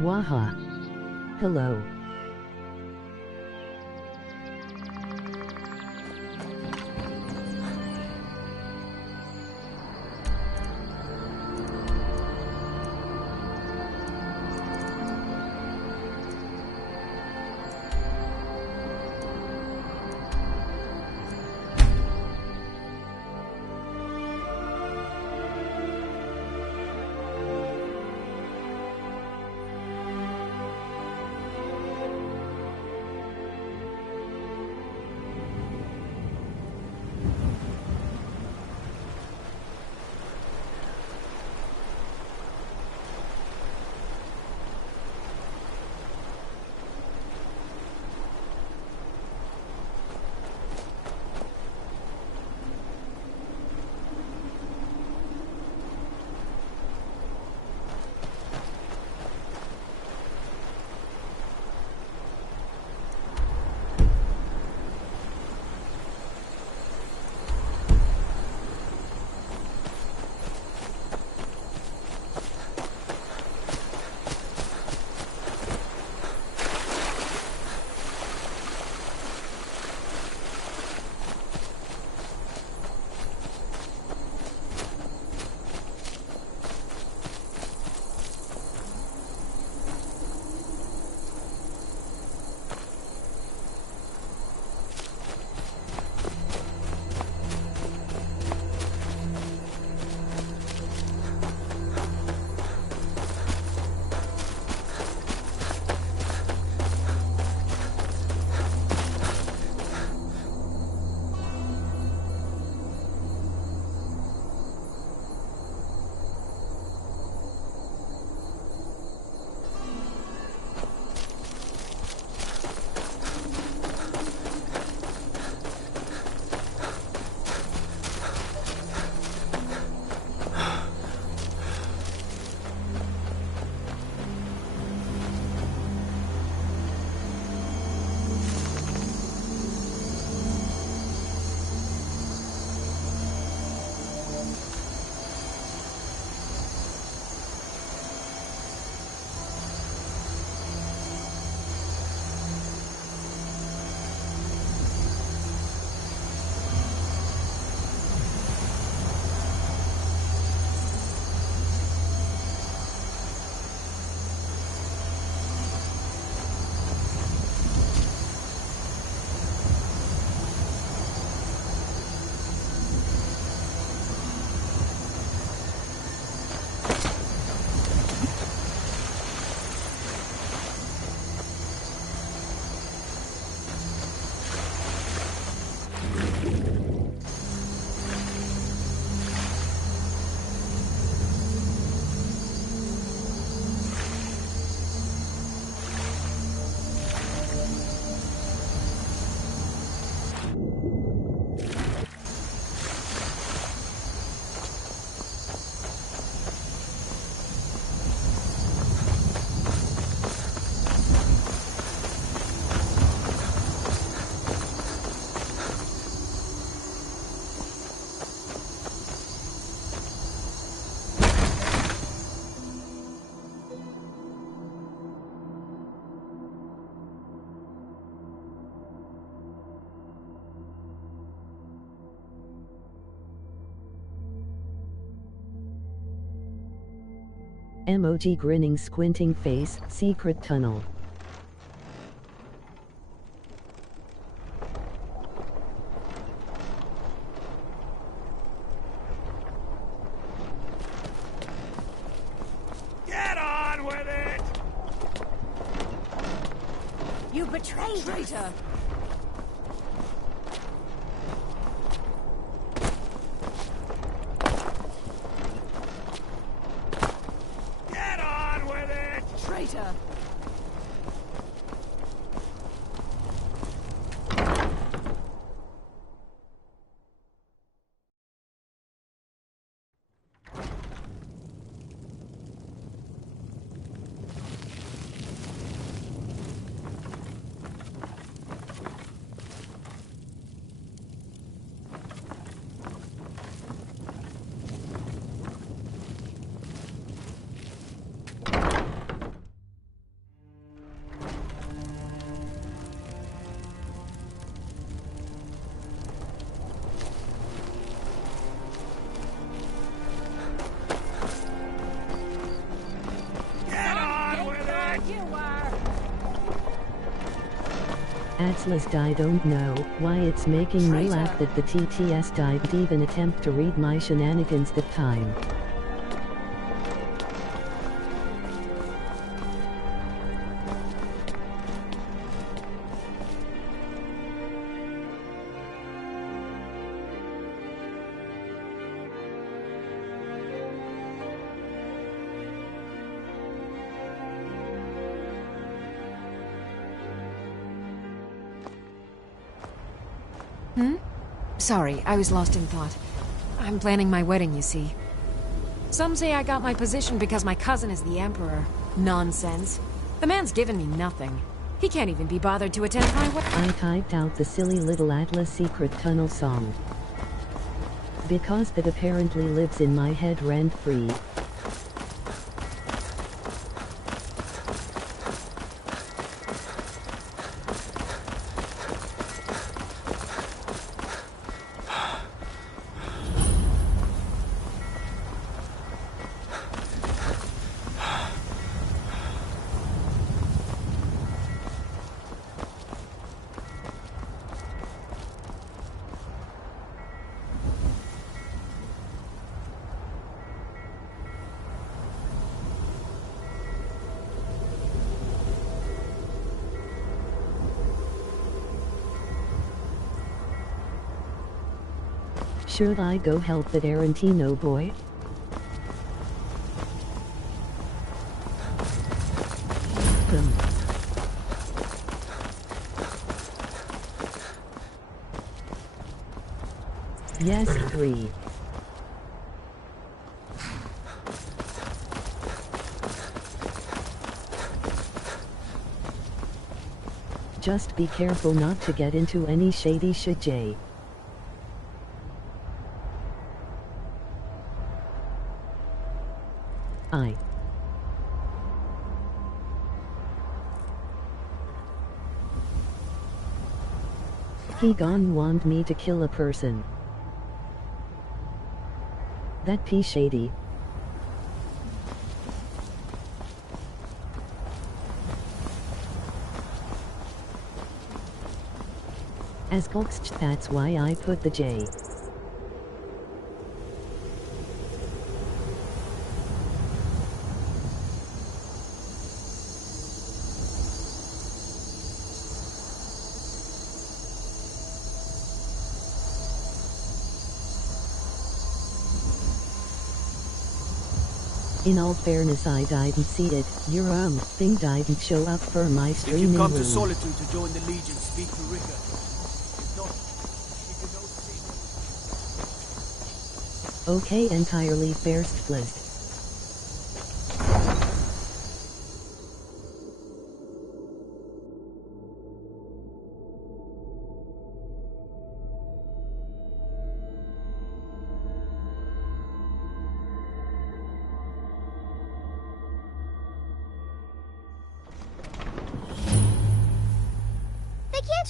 Waha. Hello. Emoji grinning squinting face, secret tunnel. Get on with it! You betrayed traitor! Get on with it! Traitor! Atlas, I don't know why it's making me laugh that the TTS didn't even attempt to read my shenanigans that time. Sorry, I was lost in thought. I'm planning my wedding, you see. Some say I got my position because my cousin is the Emperor. Nonsense. The man's given me nothing. He can't even be bothered to attend my wedding. I typed out the silly little Atlas secret tunnel song. Because that apparently lives in my head rent-free. Should I go help that Arantino boy? Yes, 3. Just be careful not to get into any shady shit, Jay. He gon' want me to kill a person. That P shady. As Gokst, that's why I put the J. In all fairness, I didn't see it. Your thing didn't show up for my streaming If you come room. to Solitude to join the Legion, speak to Rika. If not, if you know Okay, entirely first list.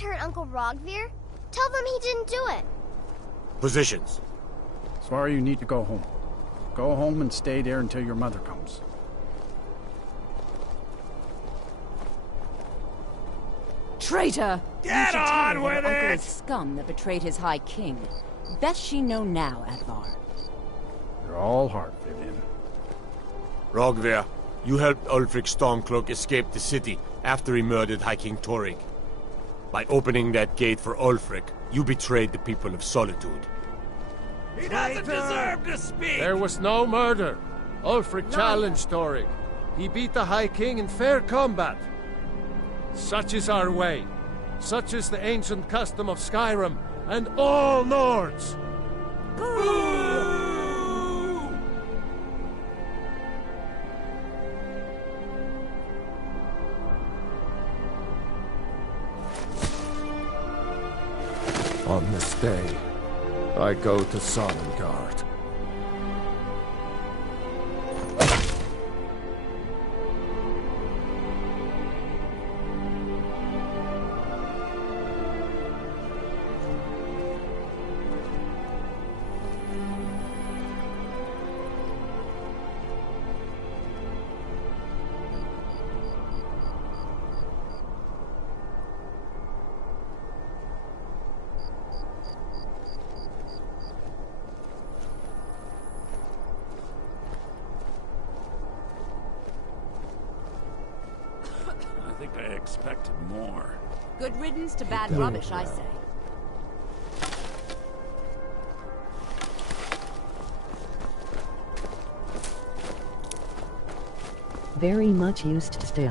Hurt Uncle Rogvir? Tell them he didn't do it. Positions. Sorry, you need to go home. Go home and stay there until your mother comes. Traitor! Get on with Uncle it! is scum that betrayed his High King. Best she know now, Advar. You're all heart, Vivian. Rogver, you helped Ulfric Stormcloak escape the city after he murdered High King Torrig. By opening that gate for Ulfric, you betrayed the people of Solitude. He doesn't deserve to speak! There was no murder. Ulfric challenged Torrig. He beat the High King in fair combat. Such is our way. Such is the ancient custom of Skyrim and all Nords. Boo! On this day, I go to Sonnengard. I expected more. Good riddance to bad rubbish, I say. Very much used to stay.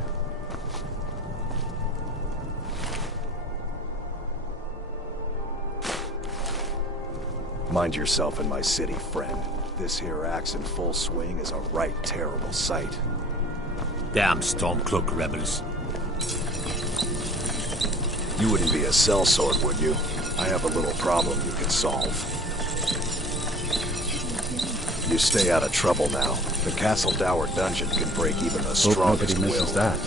Mind yourself in my city, friend. This here axe in full swing is a right terrible sight. Damn Stormcloak rebels. You wouldn't be a sellsword, would you? I have a little problem you can solve. You stay out of trouble now. The Castle Dower dungeon can break even the strongest will. Misses that.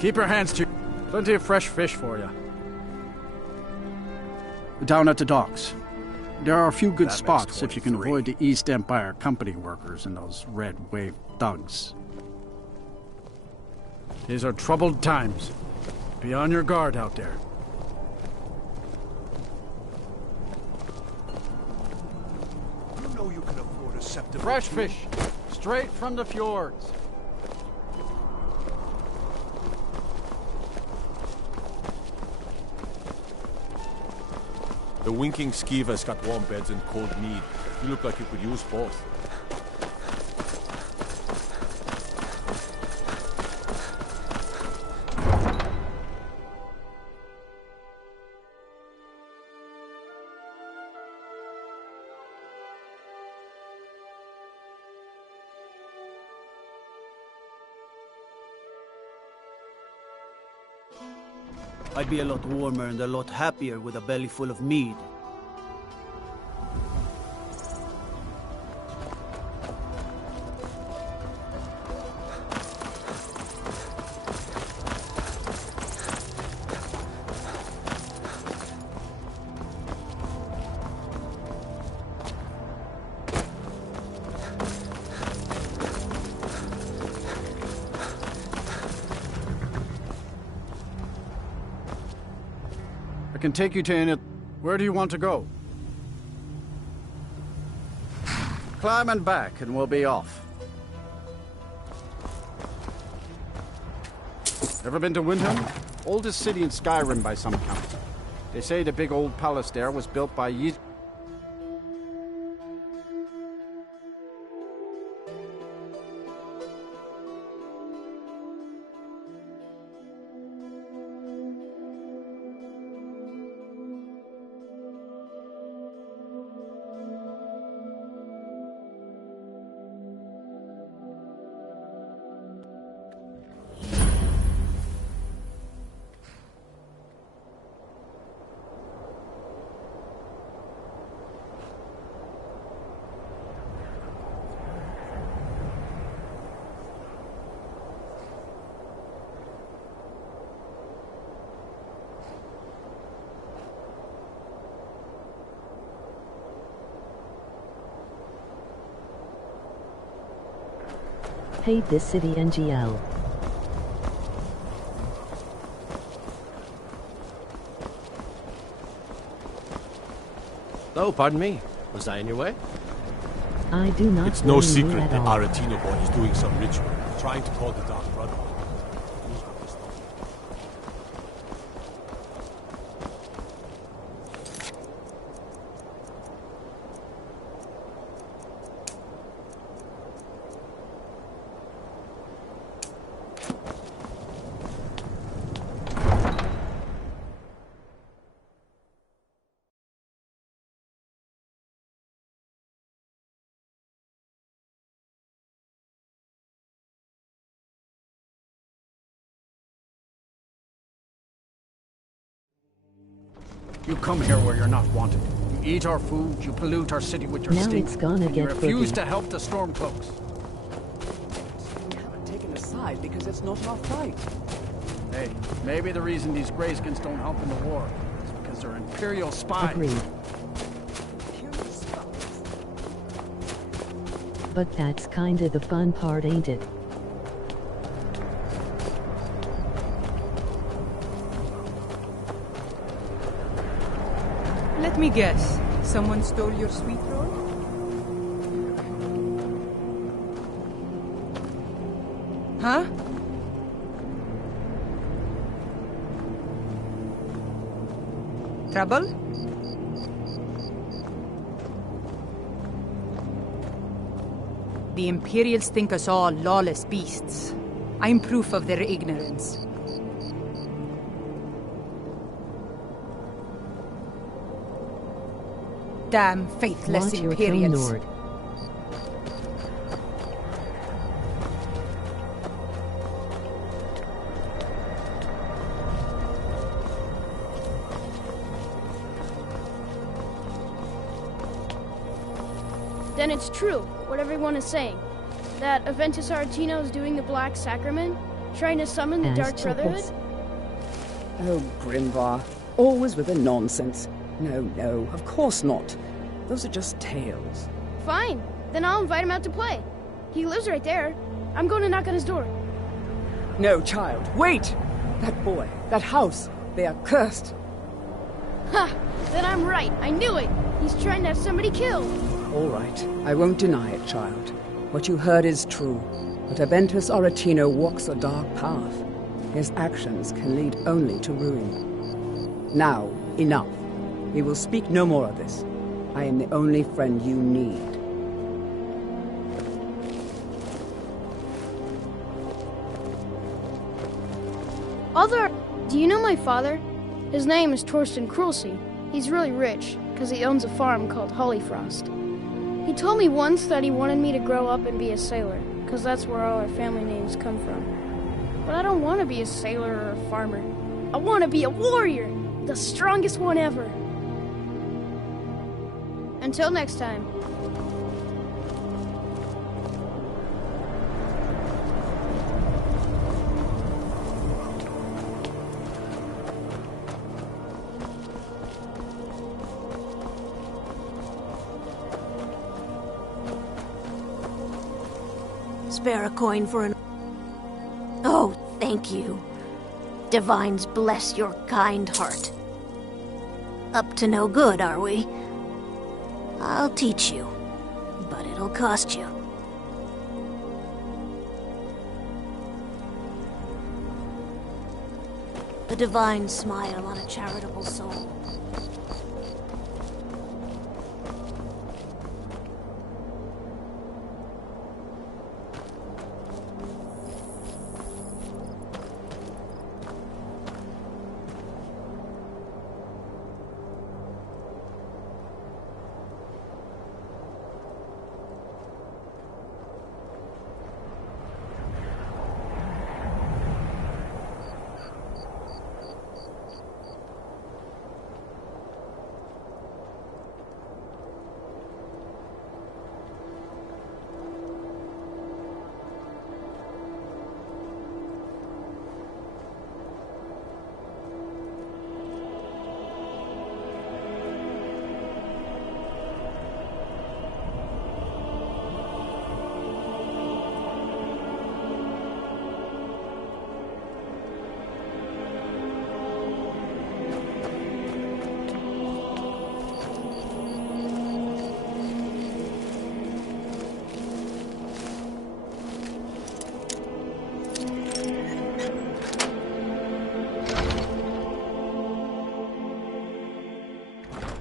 Keep your hands to... Plenty of fresh fish for you. Down at the docks. There are a few good spots if you can avoid the East Empire company workers and those red wave thugs. These are troubled times. Be on your guard out there. You know you can afford a septum. Fresh fish, straight from the fjords. The winking skeever's got warm beds and cold mead. You look like you could use both. I'd be a lot warmer and a lot happier with a belly full of mead. I can take you to any... Where do you want to go? Climb and back and we'll be off. Ever been to Windhelm? Oldest city in Skyrim by some count. They say the big old palace there was built by Hate this city NGL. Oh, pardon me. Was I in your way? I do not. It's no blame you secret at that all. Aretino boy is doing some ritual, trying to call the Dark Brotherhood. You come here where you're not wanted. You eat our food, you pollute our city with your Now stink. it's gonna and you get refuse boogie. to help the Stormcloaks. We haven't taken a side because it's not our fight. Hey, maybe the reason these Greyskins don't help in the war is because they're Imperial spies. Agreed. But that's kinda the fun part, ain't it? Let me guess. Someone stole your sweet roll? Huh? Trouble? The Imperials think us all lawless beasts. I'm proof of their ignorance. Damn faithless Watch your Imperials. tone, Nord. Then it's true, what everyone is saying. That Aventus Aretino is doing the Black Sacrament, trying to summon the Dark Brotherhood? Oh, Grimvar. Always with the nonsense. No, of course not. Those are just tales. Fine, then I'll invite him out to play. He lives right there. I'm going to knock on his door. No, child, wait! That boy, that house, they are cursed. Ha! Then I'm right, I knew it! He's trying to have somebody killed. All right, I won't deny it, child. What you heard is true. But Aventus Aretino walks a dark path. His actions can lead only to ruin. Now, enough. We will speak no more of this. I am the only friend you need. Do you know my father? His name is Torsten Krulsey. He's really rich, because he owns a farm called Hollyfrost. He told me once that he wanted me to grow up and be a sailor, because that's where all our family names come from. But I don't want to be a sailor or a farmer. I want to be a warrior, the strongest one ever. Until next time. Spare a coin for an... Oh, thank you. Divines bless your kind heart. Up to no good, are we? I'll teach you, but it'll cost you. The divine smile on a charitable soul.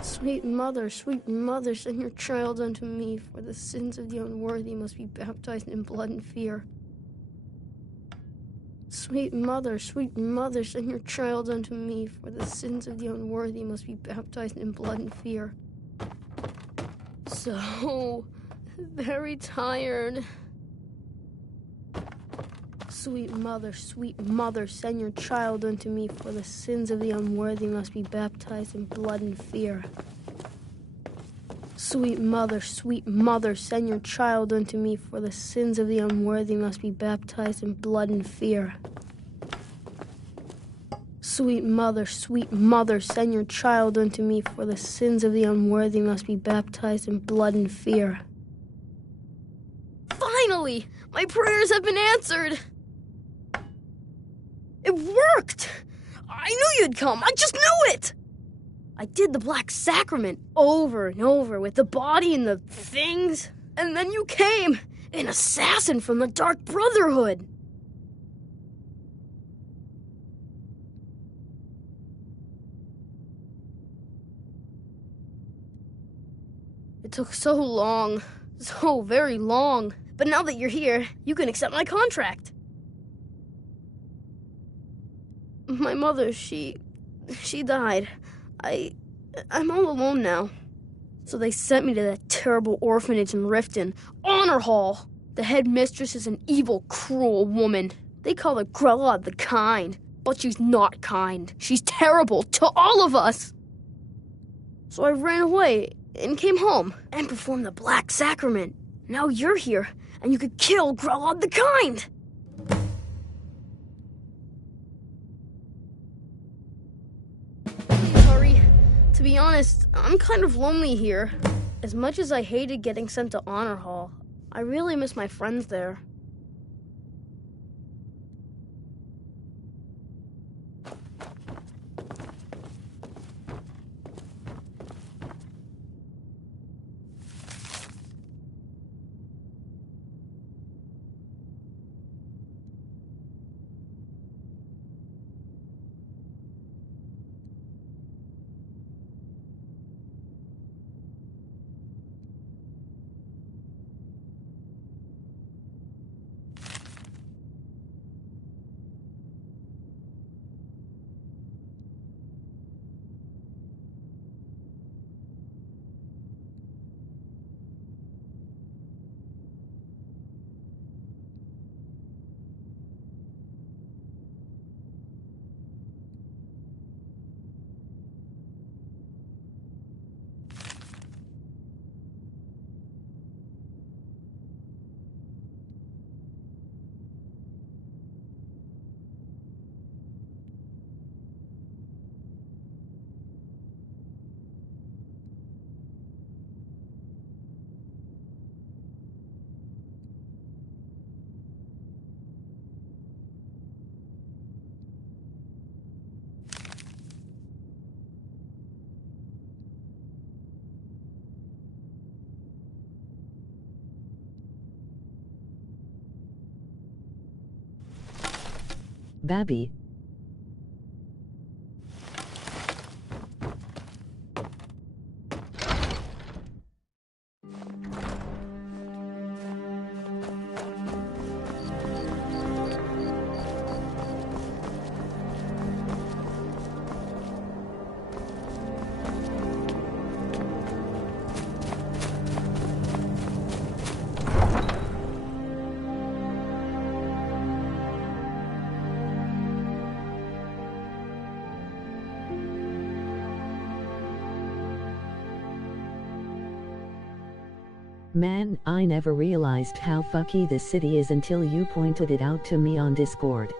Sweet mother, send your child unto me, for the sins of the unworthy must be baptized in blood and fear. Sweet mother, send your child unto me, for the sins of the unworthy must be baptized in blood and fear. So very tired. Sweet mother, send your child unto me, for the sins of the unworthy must be baptized in blood and fear. Sweet mother, send your child unto me, for the sins of the unworthy must be baptized in blood and fear. Sweet mother, send your child unto me, for the sins of the unworthy must be baptized in blood and fear. Finally! My prayers have been answered! It worked! I knew you'd come! I just knew it! I did the Black Sacrament over and over with the body and the things. And then you came, an assassin from the Dark Brotherhood. It took so long. So very long. But now that you're here, you can accept my contract. My mother, she died. I'm all alone now. So they sent me to that terrible orphanage in Riften, Honor Hall. The headmistress is an evil, cruel woman. They call her Grella the Kind. But she's not kind. She's terrible to all of us. So I ran away and came home and performed the Black Sacrament. Now you're here, and you could kill Grella the Kind. Please hurry. To be honest, I'm kind of lonely here. As much as I hated getting sent to Honor Hall, I really miss my friends there. Babby. Man, I never realized how fucky this city is until you pointed it out to me on Discord.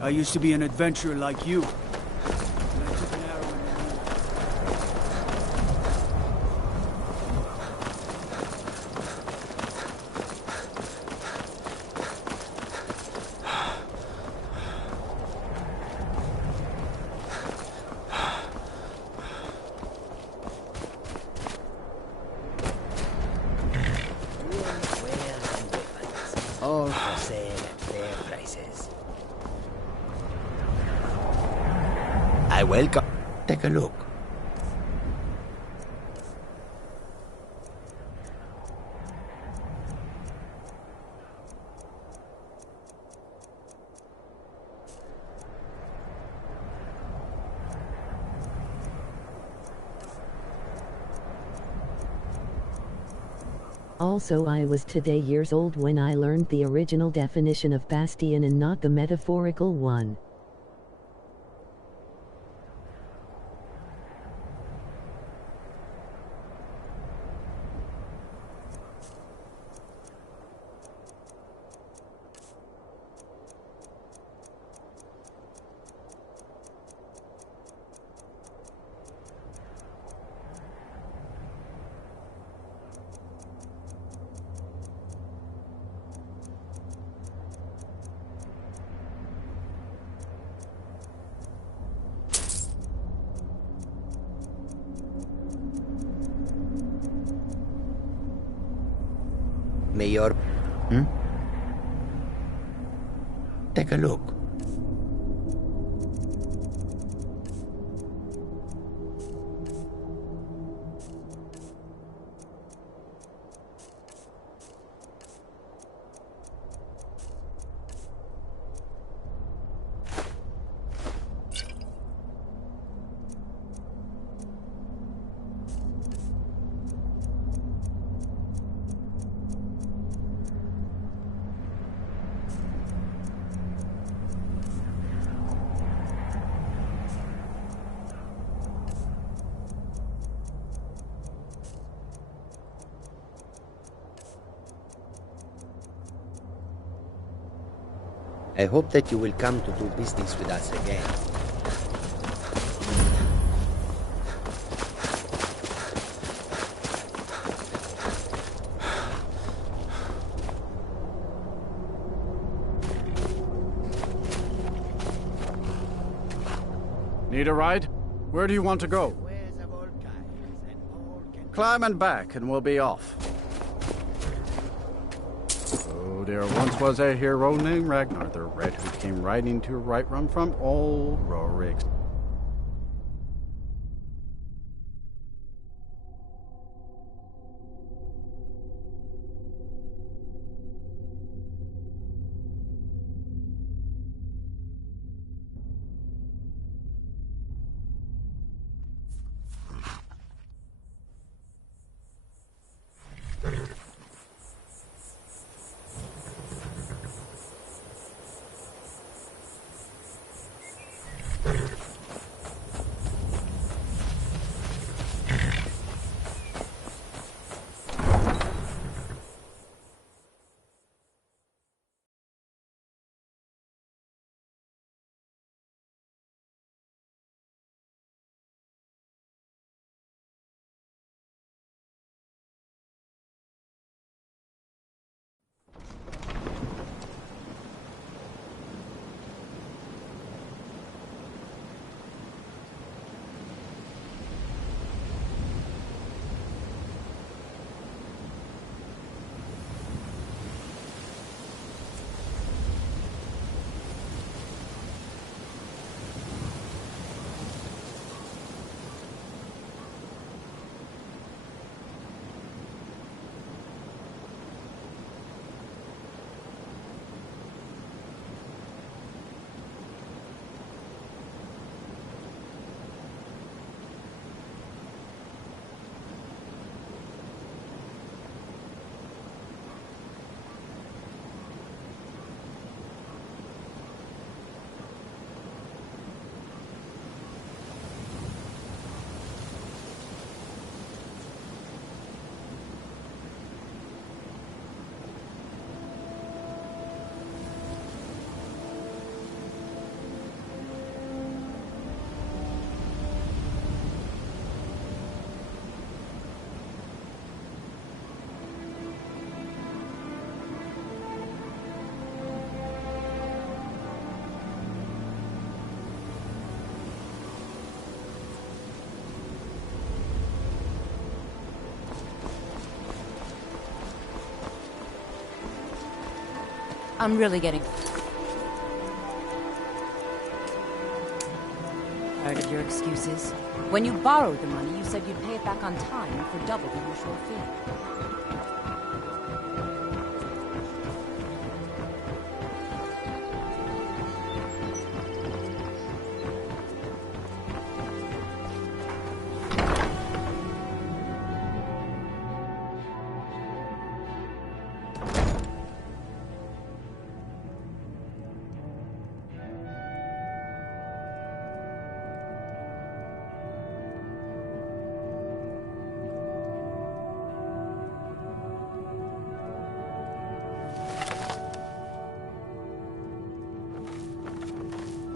I used to be an adventurer like you. All for sale at fair prices. I welcome. Take a look. Also, I was today years old when I learned the original definition of bastion and not the metaphorical one. Mayor. take a look. I hope that you will come to do business with us again. Need a ride? Where do you want to go? Climb and back and we'll be off. Oh, there once was a hero named Ragnar the Red who came riding to right run from old Rorik. I'm really getting tired of your excuses. When you borrowed the money, you said you'd pay it back on time for double the usual fee.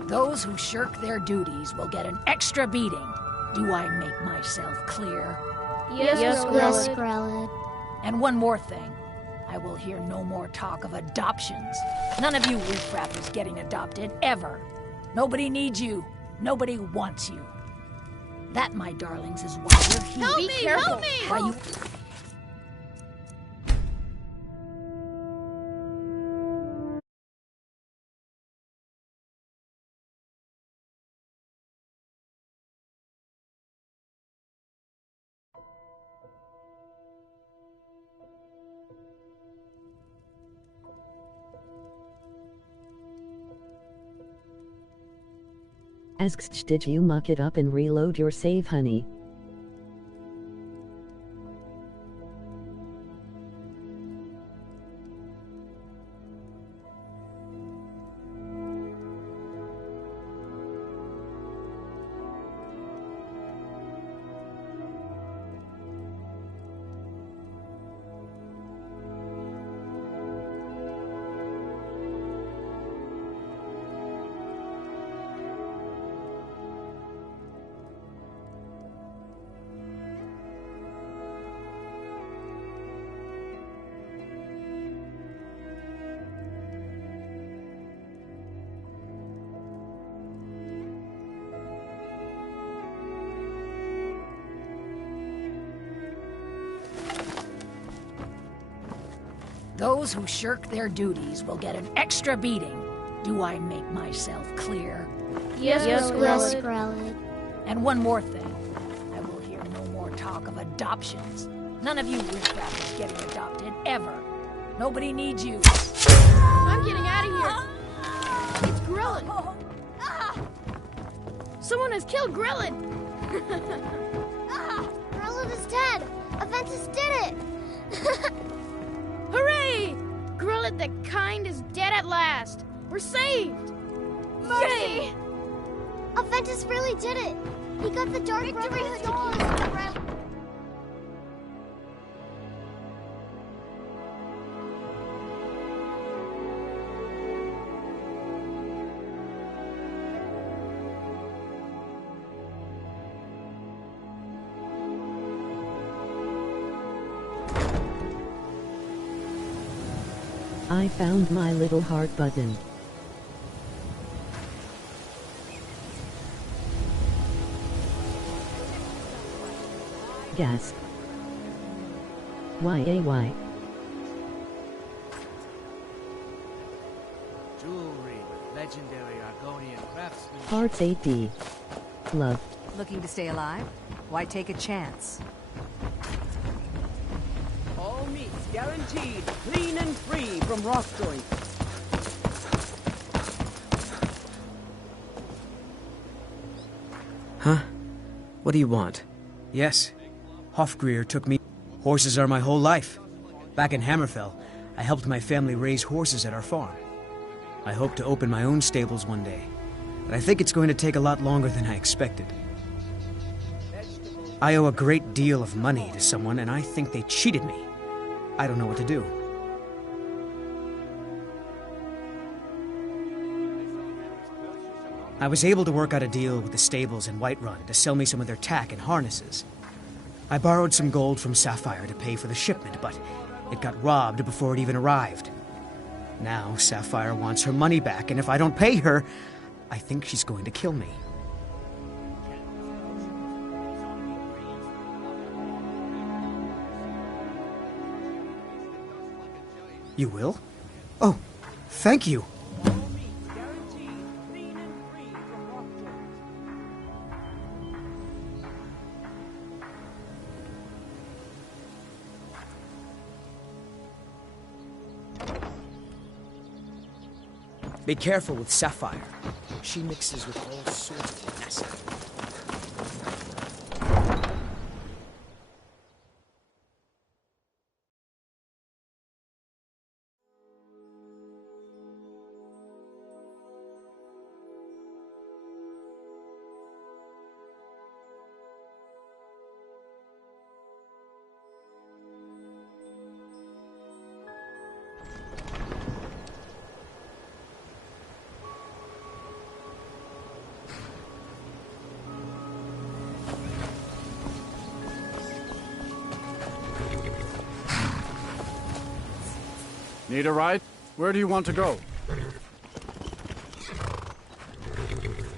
Those who shirk their duties will get an extra beating. Do I make myself clear? Yes, Grelid. And one more thing. I will hear no more talk of adoptions. None of you riffraffers getting adopted, ever. Nobody needs you. Nobody wants you. That, my darlings, is why you're here. Help me! Help me! Why you... Asked, did you muck it up and reload your save, honey? Those who shirk their duties will get an extra beating. Do I make myself clear? Yes, Grelid. And one more thing. I will hear no more talk of adoptions. None of you riffraff is getting adopted, ever. Nobody needs you. I'm getting out of here. It's Grelid. Someone has killed Grelid. Grelid is dead. Aventus did it. Hooray! Grelid the Kind is dead at last. We're saved. Yay! Aventus really did it. He got the Dark Brotherhood to kill. I found my little heart button. Gasp. Y-A-Y. Jewelry with legendary argonian craftsmanship. Hearts 8D. Love. Looking to stay alive? Why take a chance? All meats guaranteed, clean and free from rock joint. Huh? What do you want? Yes. Hofgrir took me. Horses are my whole life. Back in Hammerfell, I helped my family raise horses at our farm. I hope to open my own stables one day, but I think it's going to take a lot longer than I expected. I owe a great deal of money to someone, and I think they cheated me. I don't know what to do. I was able to work out a deal with the stables in Whiterun to sell me some of their tack and harnesses. I borrowed some gold from Sapphire to pay for the shipment, but it got robbed before it even arrived. Now Sapphire wants her money back, and if I don't pay her, I think she's going to kill me. You will? Oh, thank you. Be careful with Sapphire. She mixes with all sorts of mess. Need a ride? Where do you want to go?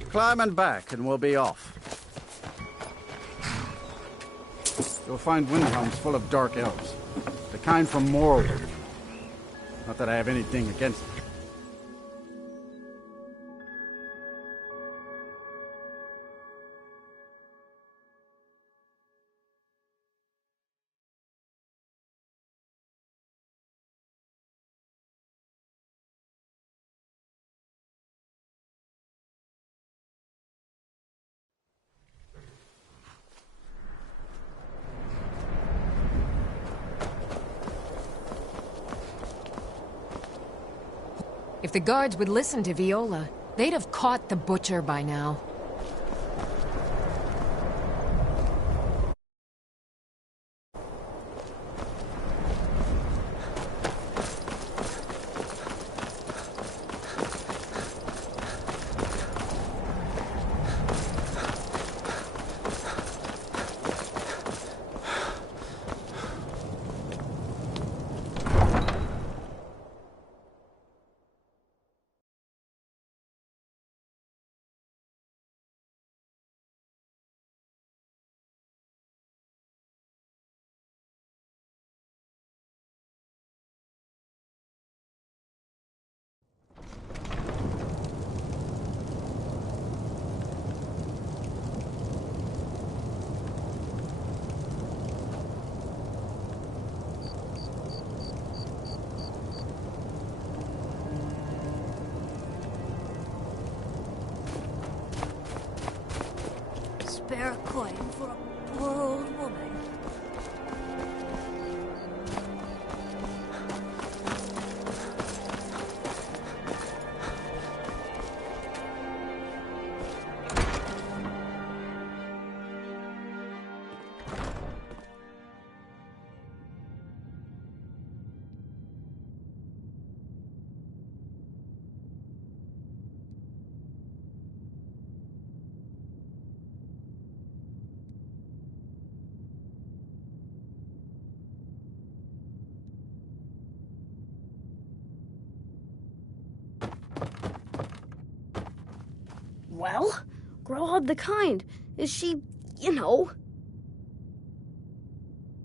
Climb and back, and we'll be off. You'll find Windhelm's full of dark elves. The kind from Morrowind. Not that I have anything against them. If the guards would listen to Viola, they'd have caught the butcher by now. Spare a coin for a poor old woman. Well, Growlhub the Kind. Is she, you know...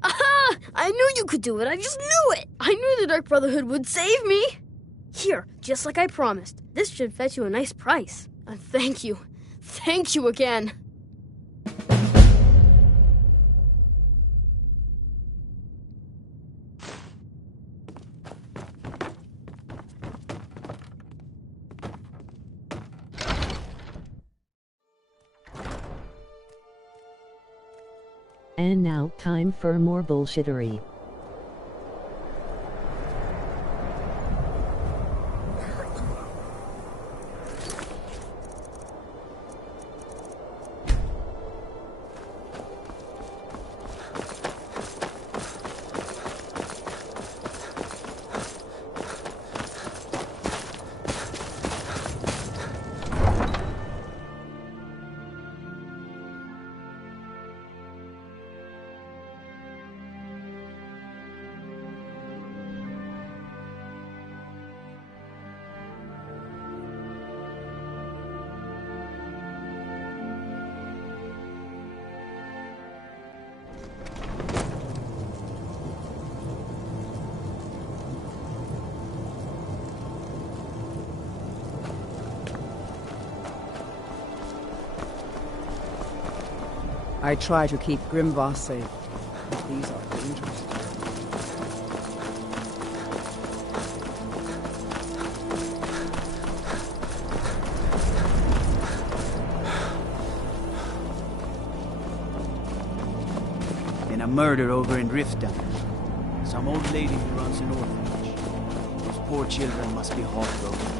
Aha! I knew you could do it. I just knew it. I knew the Dark Brotherhood would save me. Here, just like I promised. This should fetch you a nice price. And thank you. Thank you again. And now, time for more bullshittery. I try to keep Grimvar safe, but these are dangerous. And a murder over in Riften. Some old lady who runs an orphanage. Those poor children must be heartbroken.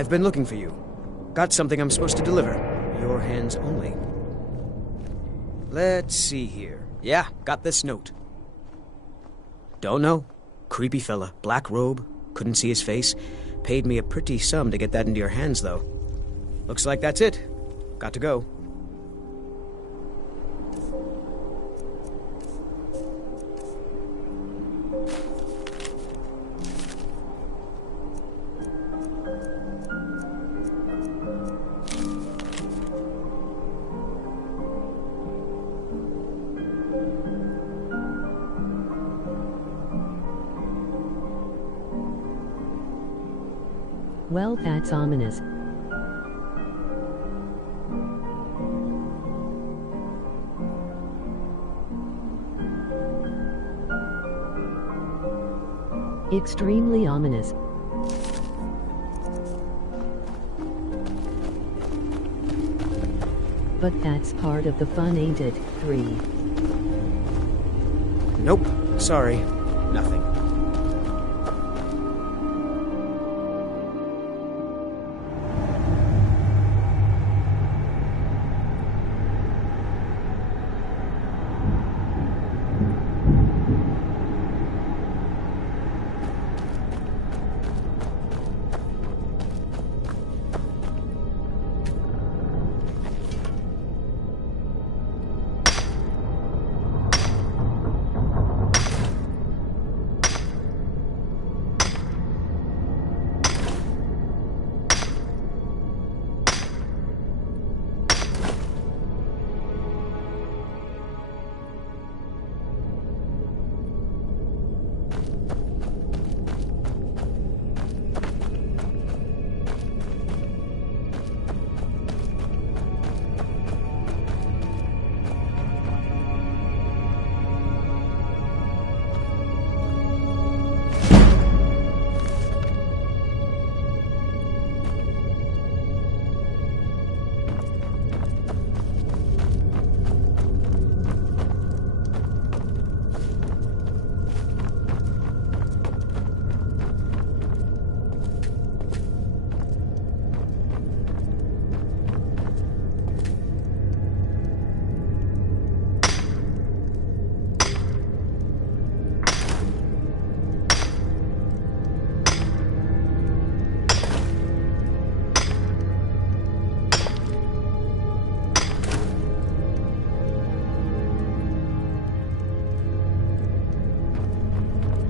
I've been looking for you. Got something I'm supposed to deliver. Your hands only. Let's see here. Yeah, got this note. Don't know. Creepy fella. Black robe. Couldn't see his face. Paid me a pretty sum to get that into your hands, though. Looks like that's it. Got to go. Well, that's ominous. Extremely ominous. But that's part of the fun, ain't it? 3. Nope. Sorry. Nothing.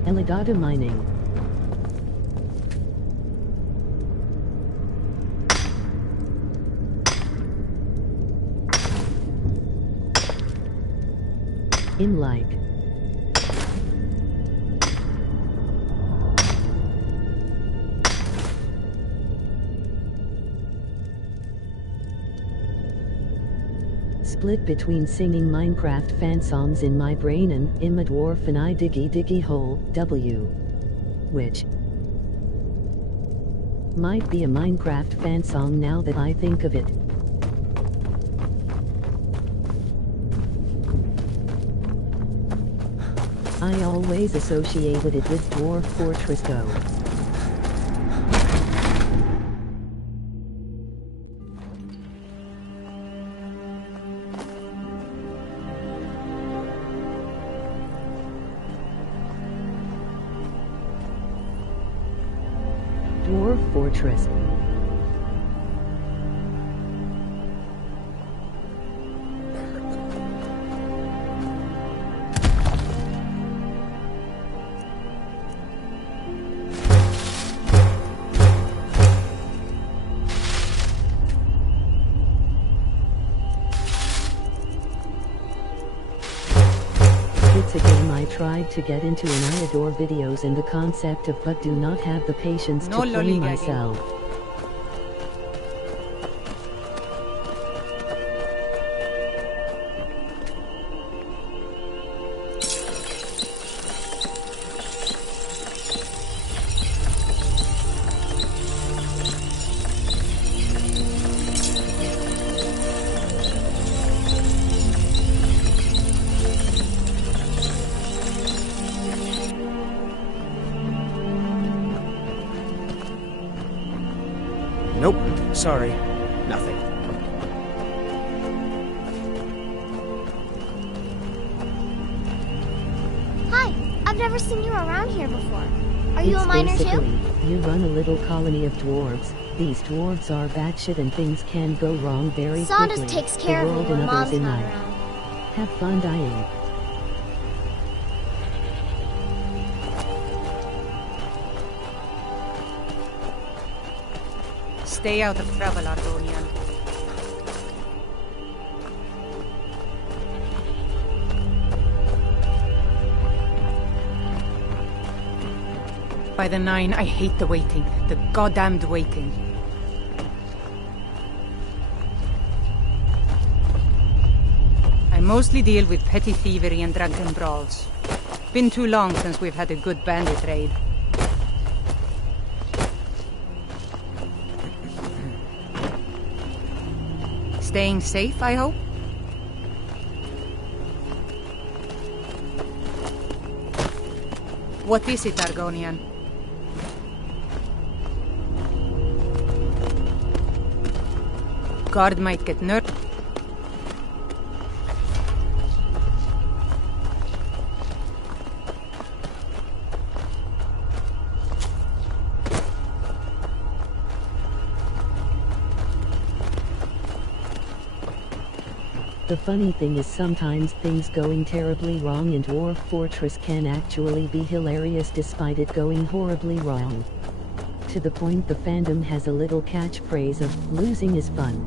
Eligata mining. In like. Split between singing Minecraft fan songs in my brain and in my dwarf and I diggy diggy hole, W. Which might be a Minecraft fan song now that I think of it. I always associated it with Dwarf Fortress though. Dwarf Fortress. It's a game I tried to get into and I adore videos and the concept of but do not have the patience to play myself. Nope. Sorry. Nothing. Hi, I've never seen you around here before. Are you a miner too? You run a little colony of dwarves. These dwarves are batshit and things can go wrong very Saunders quickly. takes care of me when Mom's not around. Have fun dying. Stay out of trouble, Argonian. By the 9, I hate the waiting. The goddamned waiting. I mostly deal with petty thievery and drunken brawls. Been too long since we've had a good bandit raid. Staying safe, I hope? What is it, Argonian? Guard might get nervous. The funny thing is sometimes things going terribly wrong in Dwarf Fortress can actually be hilarious despite it going horribly wrong. To the point the fandom has a little catchphrase of, losing is fun.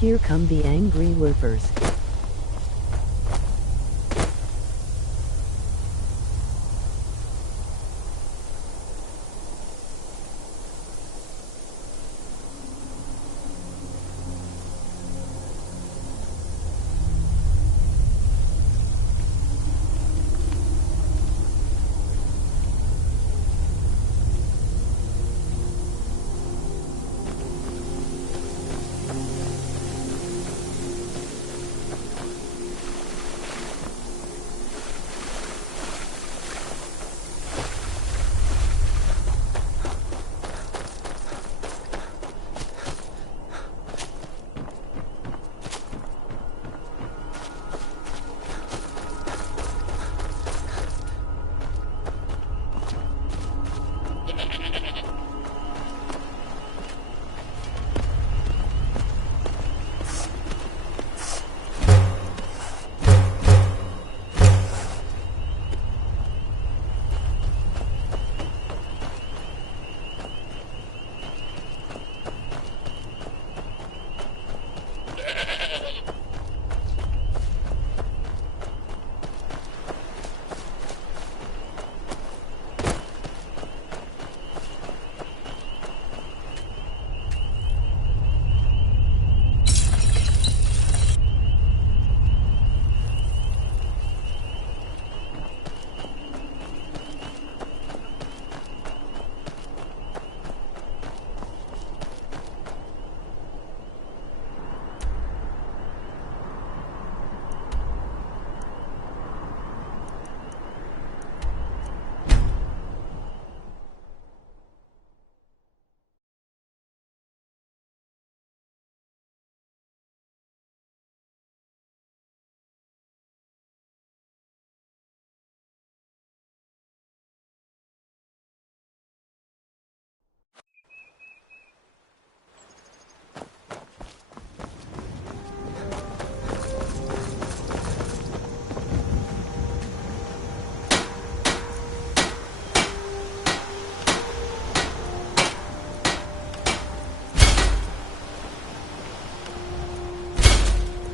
Here come the angry woofers.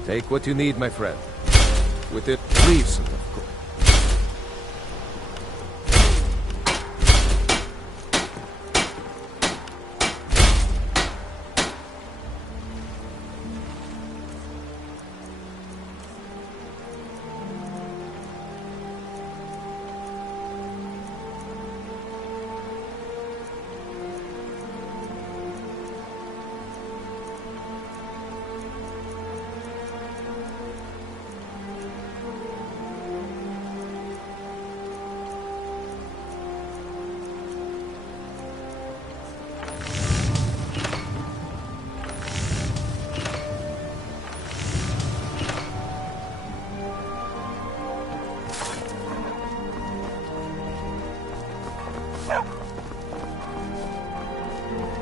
Take what you need, my friend. Within reason, of course.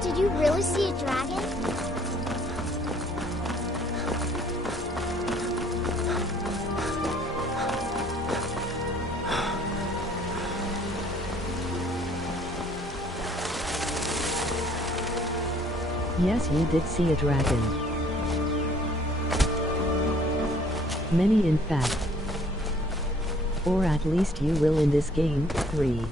Did you really see a dragon? Yes, you did see a dragon. Many, in fact. Or at least you will in this game. 3.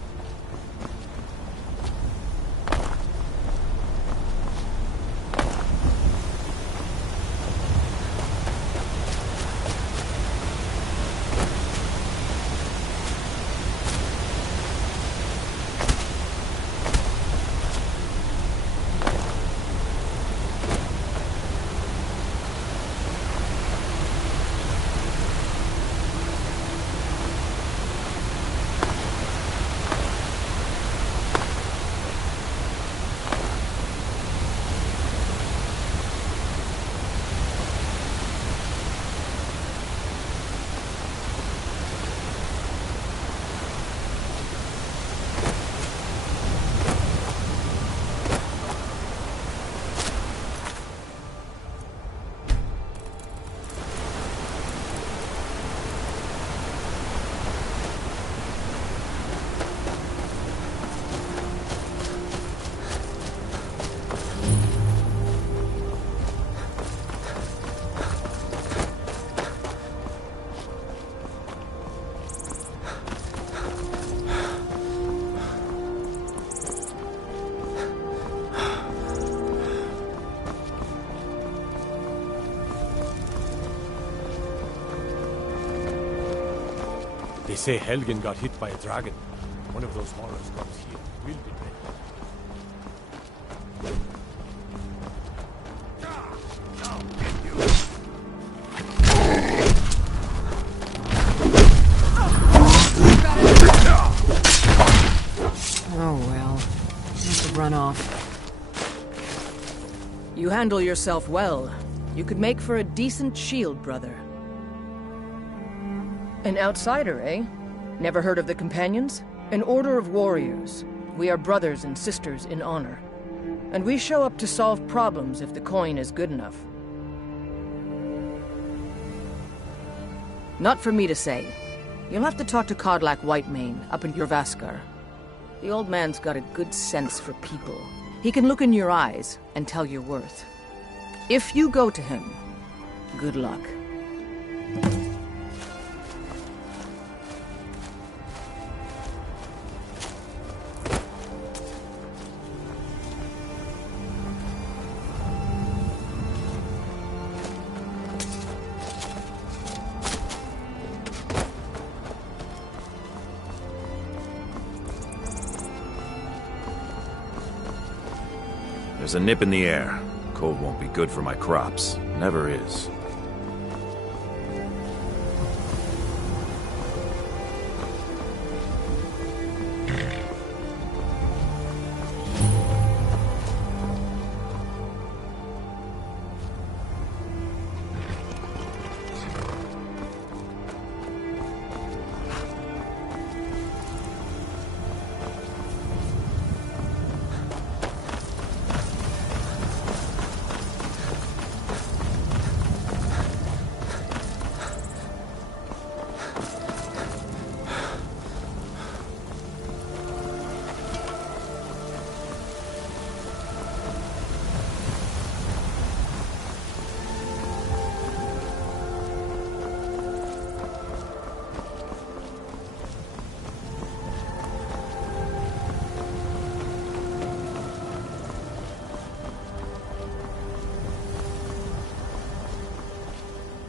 They say Helgen got hit by a dragon. One of those horrors comes here. We'll be ready. Oh well. Must have run off. You handle yourself well. You could make for a decent shield, brother. An outsider, eh? Never heard of the Companions? An order of warriors. We are brothers and sisters in honor. And we show up to solve problems if the coin is good enough. Not for me to say. You'll have to talk to Kodlak Whitemane up in Jorvaskar. The old man's got a good sense for people. He can look in your eyes and tell your worth. If you go to him, good luck. There's a nip in the air. Cold won't be good for my crops. Never is.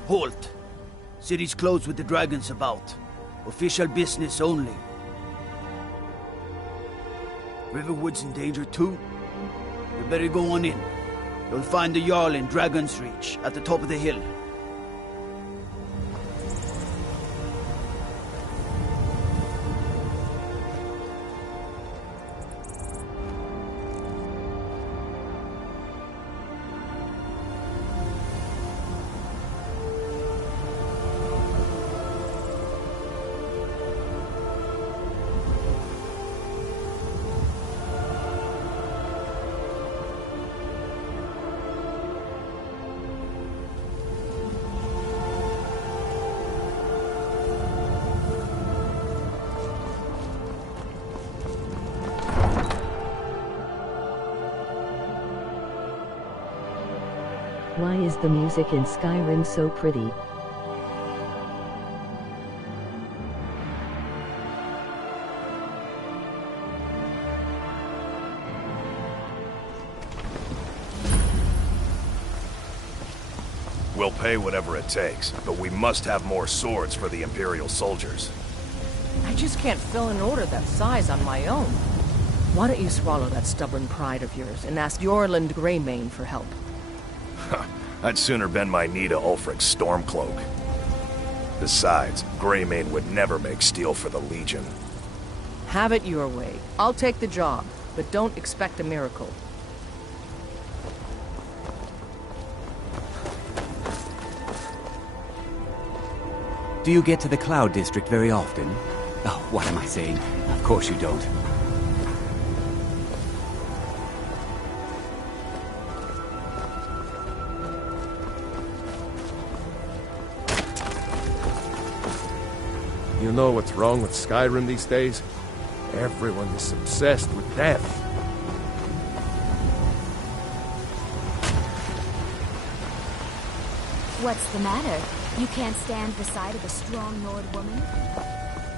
Halt! City's closed with the dragons about. Official business only. Riverwood's in danger too? You better go on in. You'll find the Jarl in Dragon's Reach, at the top of the hill. Why is the music in Skyrim so pretty? We'll pay whatever it takes, but we must have more swords for the Imperial soldiers. I just can't fill an order that size on my own. Why don't you swallow that stubborn pride of yours and ask Jorland Greymane for help? I'd sooner bend my knee to Ulfric's Stormcloak. Besides, Greymane would never make steel for the Legion. Have it your way. I'll take the job, but don't expect a miracle. Do you get to the Cloud District very often? Oh, what am I saying? Of course you don't. You know what's wrong with Skyrim these days? Everyone is obsessed with death. What's the matter? You can't stand the sight of a strong Nord woman?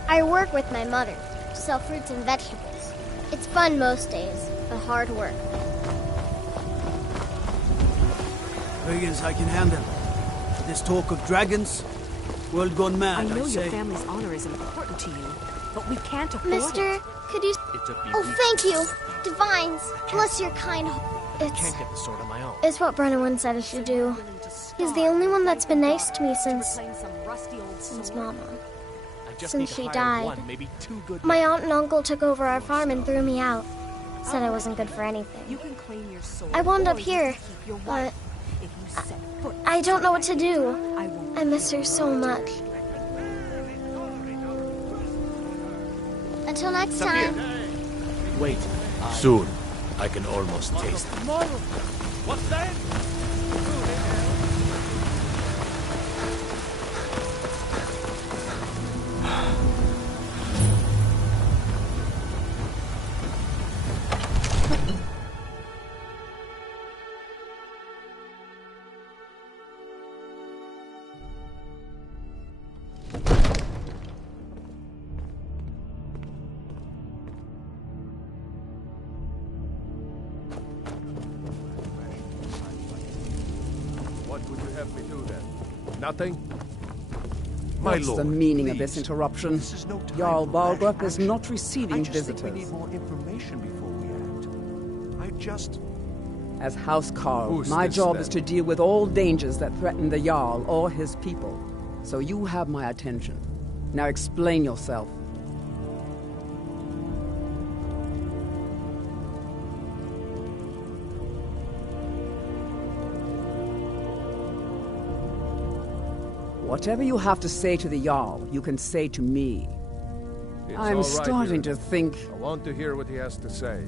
I work with my mother, sell fruits and vegetables. It's fun most days, but hard work. Brigands I can handle. This talk of dragons, World gone mad, I know I'd say. your family's honor is important to you, but we can't afford Mister, it. could you... Oh, thank you. Divines, bless your kind... I can't get the sword on my own. It's what Brennan once said I should do. He's the only one that's been nice to me since Mama. Since she died. My aunt and uncle took over our farm and threw me out. Said I wasn't good for anything. I wound up here, but I don't know what to do. I miss her so much. Until next time. Wait. Soon. I can almost taste it. What's that? What would you have me do then? Nothing? My What's lord, the meaning of please. this interruption? This is no time Jarl for Balgruuf rash is not receiving I just visitors. think we need more information before we act. I just... As House Carl, Who's my this, job then? is to deal with all dangers that threaten the Jarl or his people. So you have my attention. Now explain yourself. Whatever you have to say to the Jarl, you can say to me. It's I'm all right, starting to Irileth. think... I want to hear what he has to say.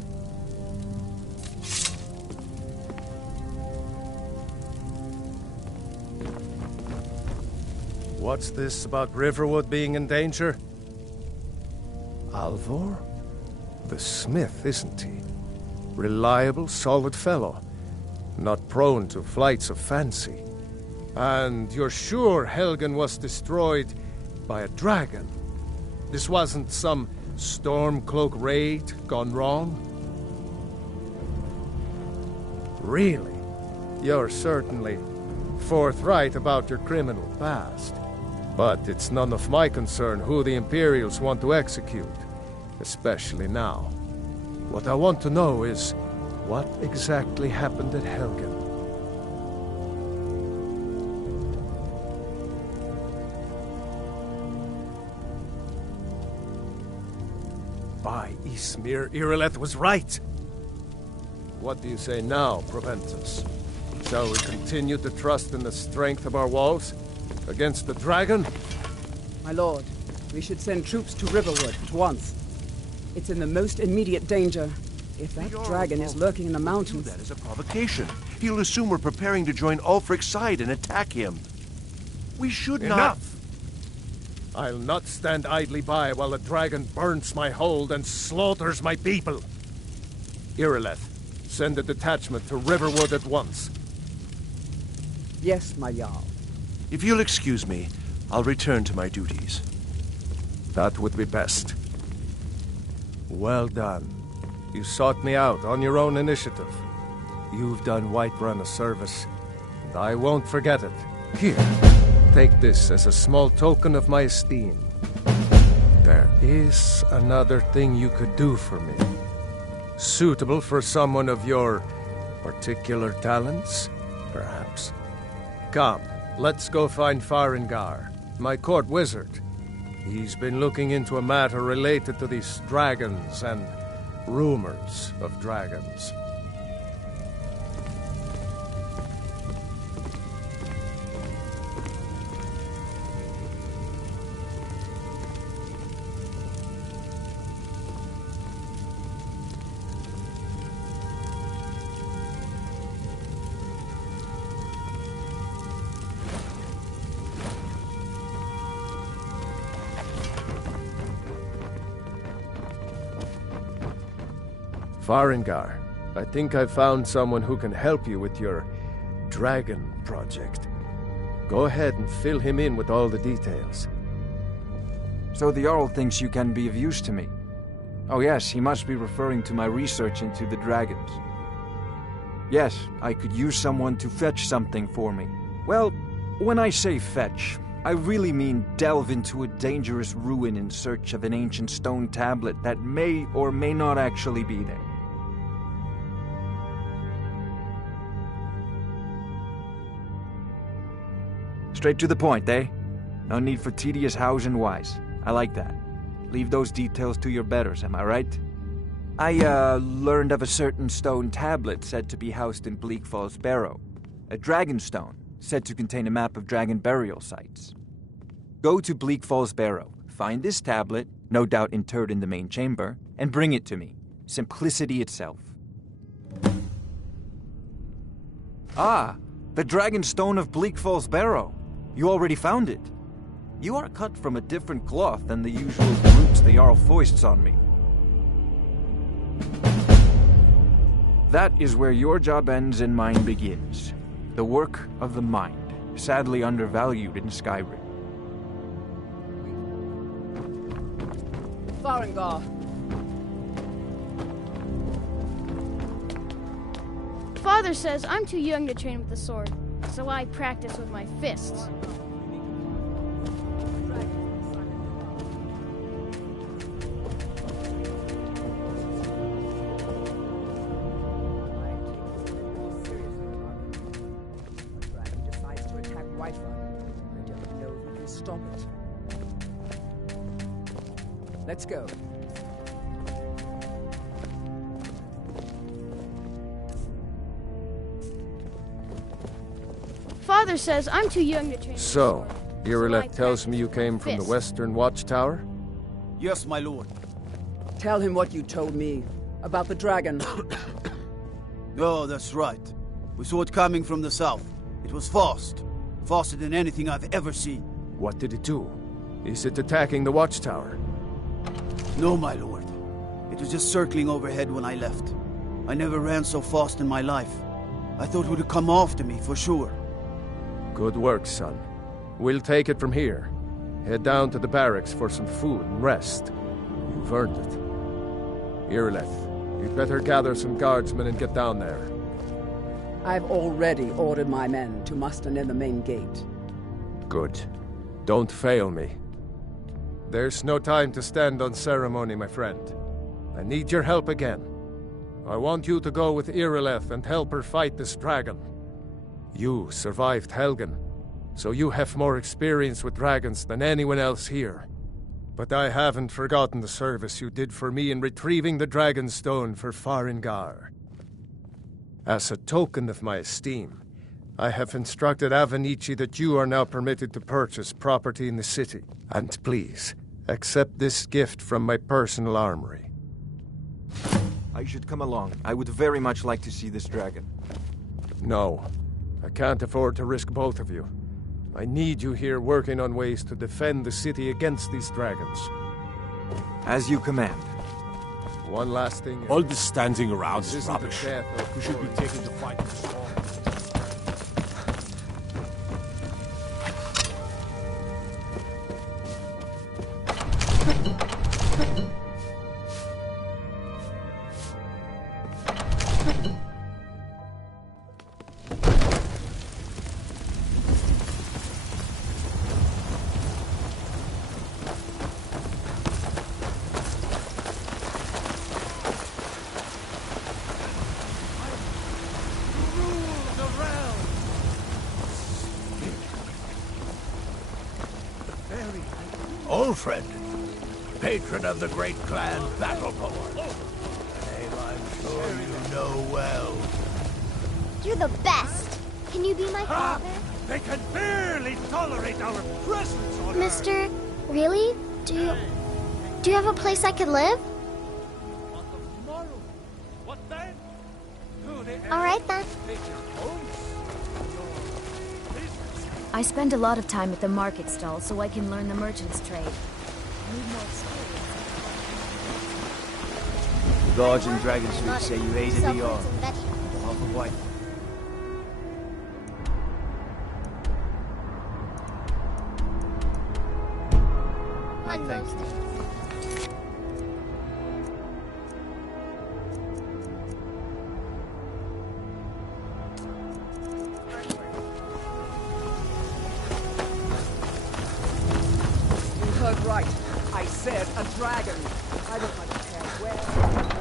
What's this about Riverwood being in danger? Alvor? The smith, isn't he? Reliable, solid fellow. Not prone to flights of fancy. And you're sure Helgen was destroyed by a dragon? This wasn't some Stormcloak raid gone wrong? Really? You're certainly forthright about your criminal past. But it's none of my concern who the Imperials want to execute, especially now. What I want to know is what exactly happened at Helgen. By Ysmir, Irileth was right. What do you say now, Proventus? Shall we continue to trust in the strength of our walls against the dragon? My lord, we should send troops to Riverwood at once. It's in the most immediate danger. If that dragon is lurking in the mountains... That is a provocation. He'll assume we're preparing to join Ulfric's side and attack him. We should not... Enough! I'll not stand idly by while the dragon burns my hold and slaughters my people. Irileth, send a detachment to Riverwood at once. Yes, my Jarl. If you'll excuse me, I'll return to my duties. That would be best. Well done. You sought me out on your own initiative. You've done Whiterun a service, and I won't forget it. Here, take this as a small token of my esteem. There is another thing you could do for me. Suitable for someone of your particular talents, perhaps. Come, let's go find Farengar, my court wizard. He's been looking into a matter related to these dragons and rumors of dragons. Farengar, I think I've found someone who can help you with your dragon project. Go ahead and fill him in with all the details. So the Jarl thinks you can be of use to me. Oh yes, he must be referring to my research into the dragons. Yes, I could use someone to fetch something for me. Well, when I say fetch, I really mean delve into a dangerous ruin in search of an ancient stone tablet that may or may not actually be there. Straight to the point, eh? No need for tedious hows and whys. I like that. Leave those details to your betters, am I right? I, learned of a certain stone tablet said to be housed in Bleak Falls Barrow. A dragon stone, said to contain a map of dragon burial sites. Go to Bleak Falls Barrow, find this tablet, no doubt interred in the main chamber, and bring it to me. Simplicity itself. Ah, the dragon stone of Bleak Falls Barrow. You already found it. You are cut from a different cloth than the usual brutes the Jarl foists on me. That is where your job ends and mine begins. The work of the mind, sadly undervalued in Skyrim. Farengar. Father says I'm too young to train with the sword, so I practice with my fists. Let's go. Father says I'm too young to train. So, Irileth tells me you came from the Western Watchtower? Yes, my lord. Tell him what you told me about the dragon. Oh, that's right. We saw it coming from the south. It was fast. Faster than anything I've ever seen. What did it do? Is it attacking the Watchtower? No, my lord. It was just circling overhead when I left. I never ran so fast in my life. I thought it would come after me, for sure. Good work, son. We'll take it from here. Head down to the barracks for some food and rest. You've earned it. Irileth, you'd better gather some guardsmen and get down there. I've already ordered my men to muster near the main gate. Good. Don't fail me. There's no time to stand on ceremony, my friend. I need your help again. I want you to go with Irileth and help her fight this dragon. You survived Helgen, so you have more experience with dragons than anyone else here. But I haven't forgotten the service you did for me in retrieving the dragon stone for Farengar. As a token of my esteem, I have instructed Avenici that you are now permitted to purchase property in the city. And please, accept this gift from my personal armory. I should come along. I would very much like to see this dragon. No, I can't afford to risk both of you. I need you here working on ways to defend the city against these dragons. As you command. One last thing. All this standing around is rubbish. We should be taking the fight to the storm. Ulfred, patron of the great clan Battleport. A name I'm sure you know well. You're the best. Can you be my father? They can barely tolerate our presence on Mister, really? Do you have a place I could live? All right then. I spend a lot of time at the market stall so I can learn the merchant's trade. Need more experience. The guards in Dragon Street say you aided the Jarl. Half of white. I thank you. said a dragon. I don't much care where.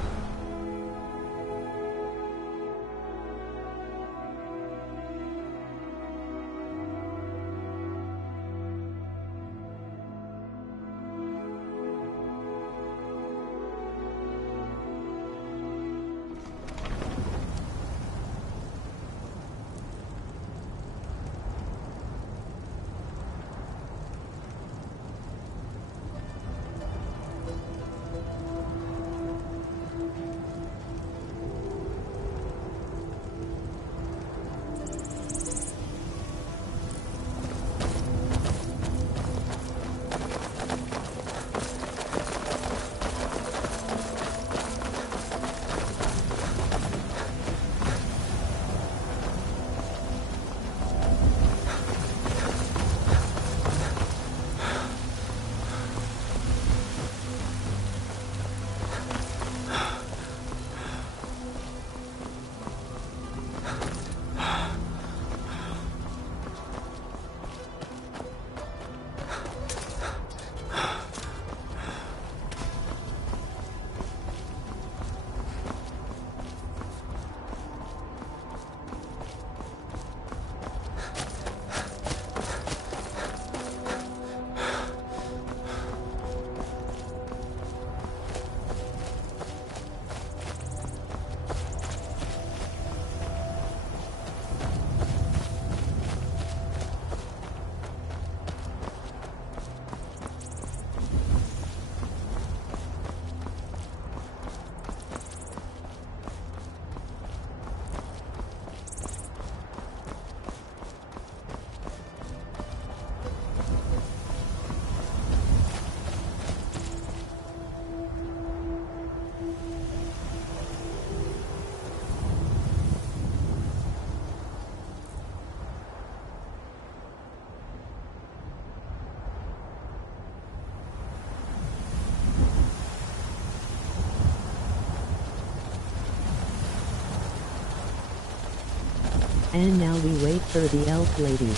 And now we wait for the elf lady.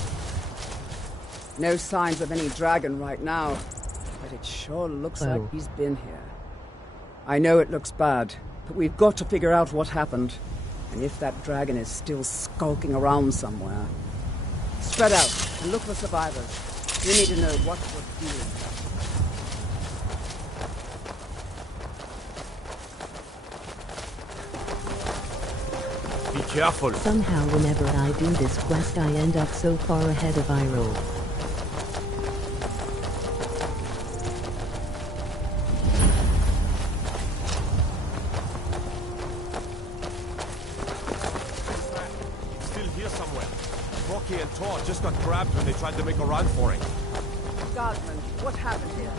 No signs of any dragon right now, but it sure looks like he's been here. I know it looks bad, but we've got to figure out what happened, and if that dragon is still skulking around somewhere. Spread out and look for survivors. We need to know what we're doing. Be careful. Somehow whenever I do this quest I end up so far ahead of Iroh. Still here somewhere. Rocky and Thor just got grabbed when they tried to make a run for it. Guardsman, what happened here?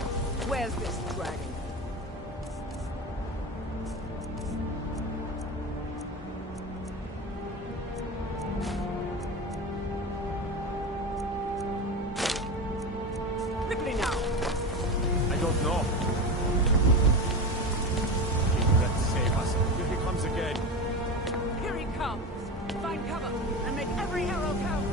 Where's this dragon? Quickly now! I don't know. King, let's save us. Here he comes again. Here he comes! Find cover and make every arrow count!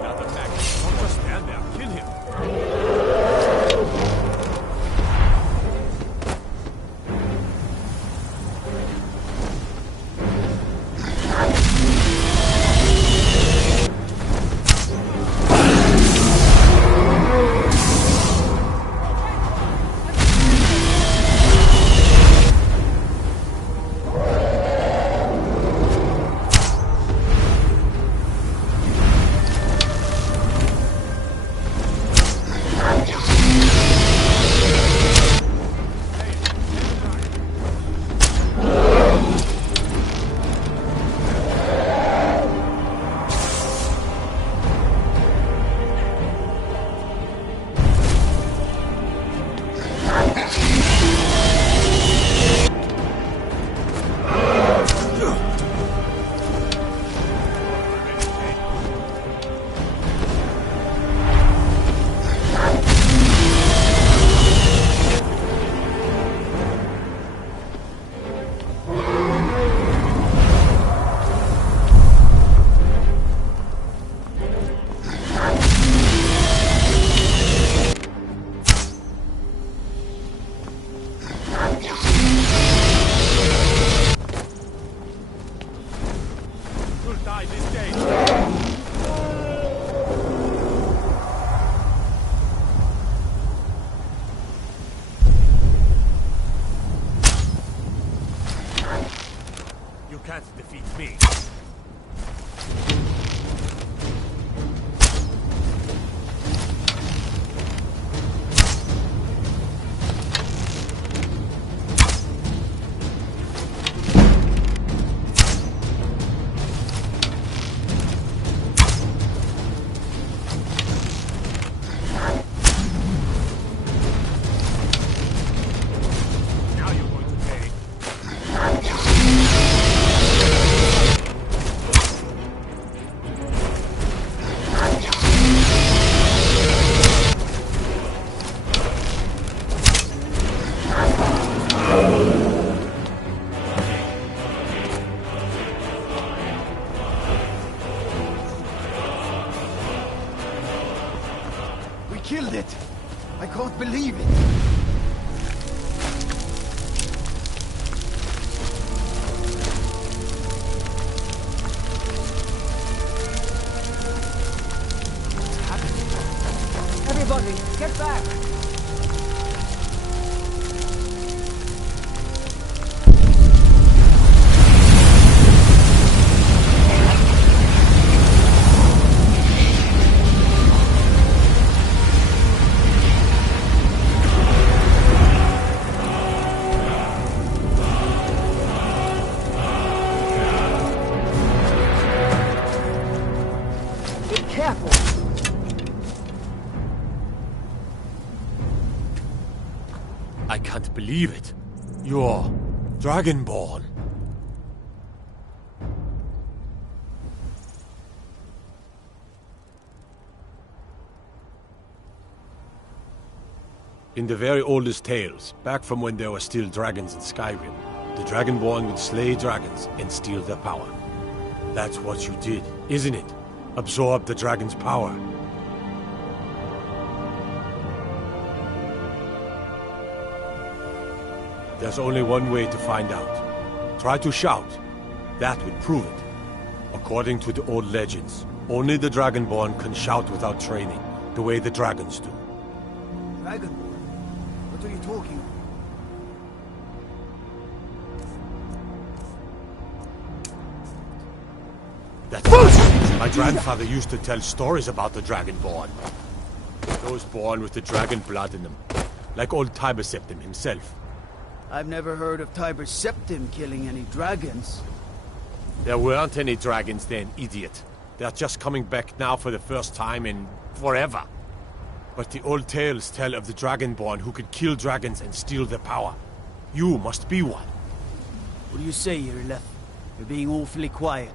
Another maggot. Don't just stand there. Kill him. killed it! I can't believe it! Everybody, get back! I can't believe it. You're Dragonborn. In the very oldest tales, back from when there were still dragons in Skyrim, the Dragonborn would slay dragons and steal their power. That's what you did, isn't it? Absorb the dragon's power. There's only one way to find out. Try to shout. That would prove it. According to the old legends, only the Dragonborn can shout without training, the way the dragons do. Dragonborn? What are you talking about? That's right. My grandfather used to tell stories about the Dragonborn. Those born with the dragon blood in them. Like old Tiber Septim himself. I've never heard of Tiber Septim killing any dragons. There weren't any dragons then, idiot. They're just coming back now for the first time in forever. But the old tales tell of the Dragonborn who could kill dragons and steal their power. You must be one. What do you say, Irleth? You're being awfully quiet.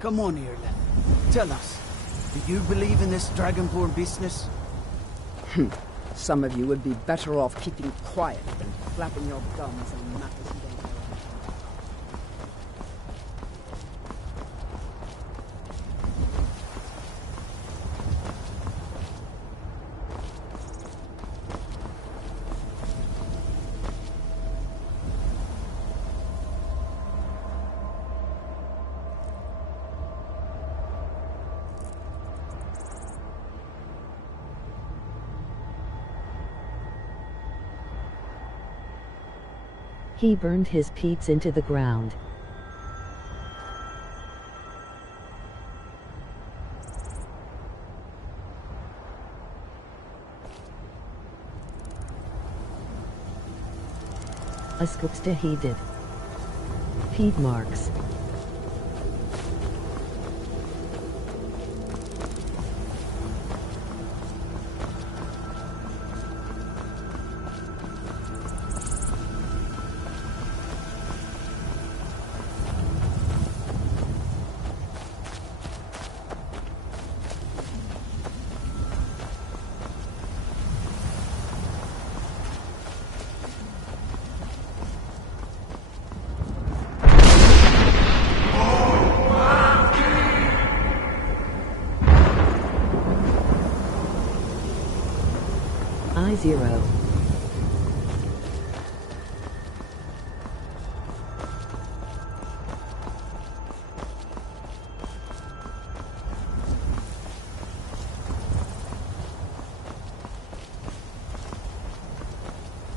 Come on, Irleth. Tell us, do you believe in this Dragonborn business? Some of you would be better off keeping quiet than flapping your gums on matters you don't know. He burned his peats into the ground. Askuksta he did. Peat marks. I-0.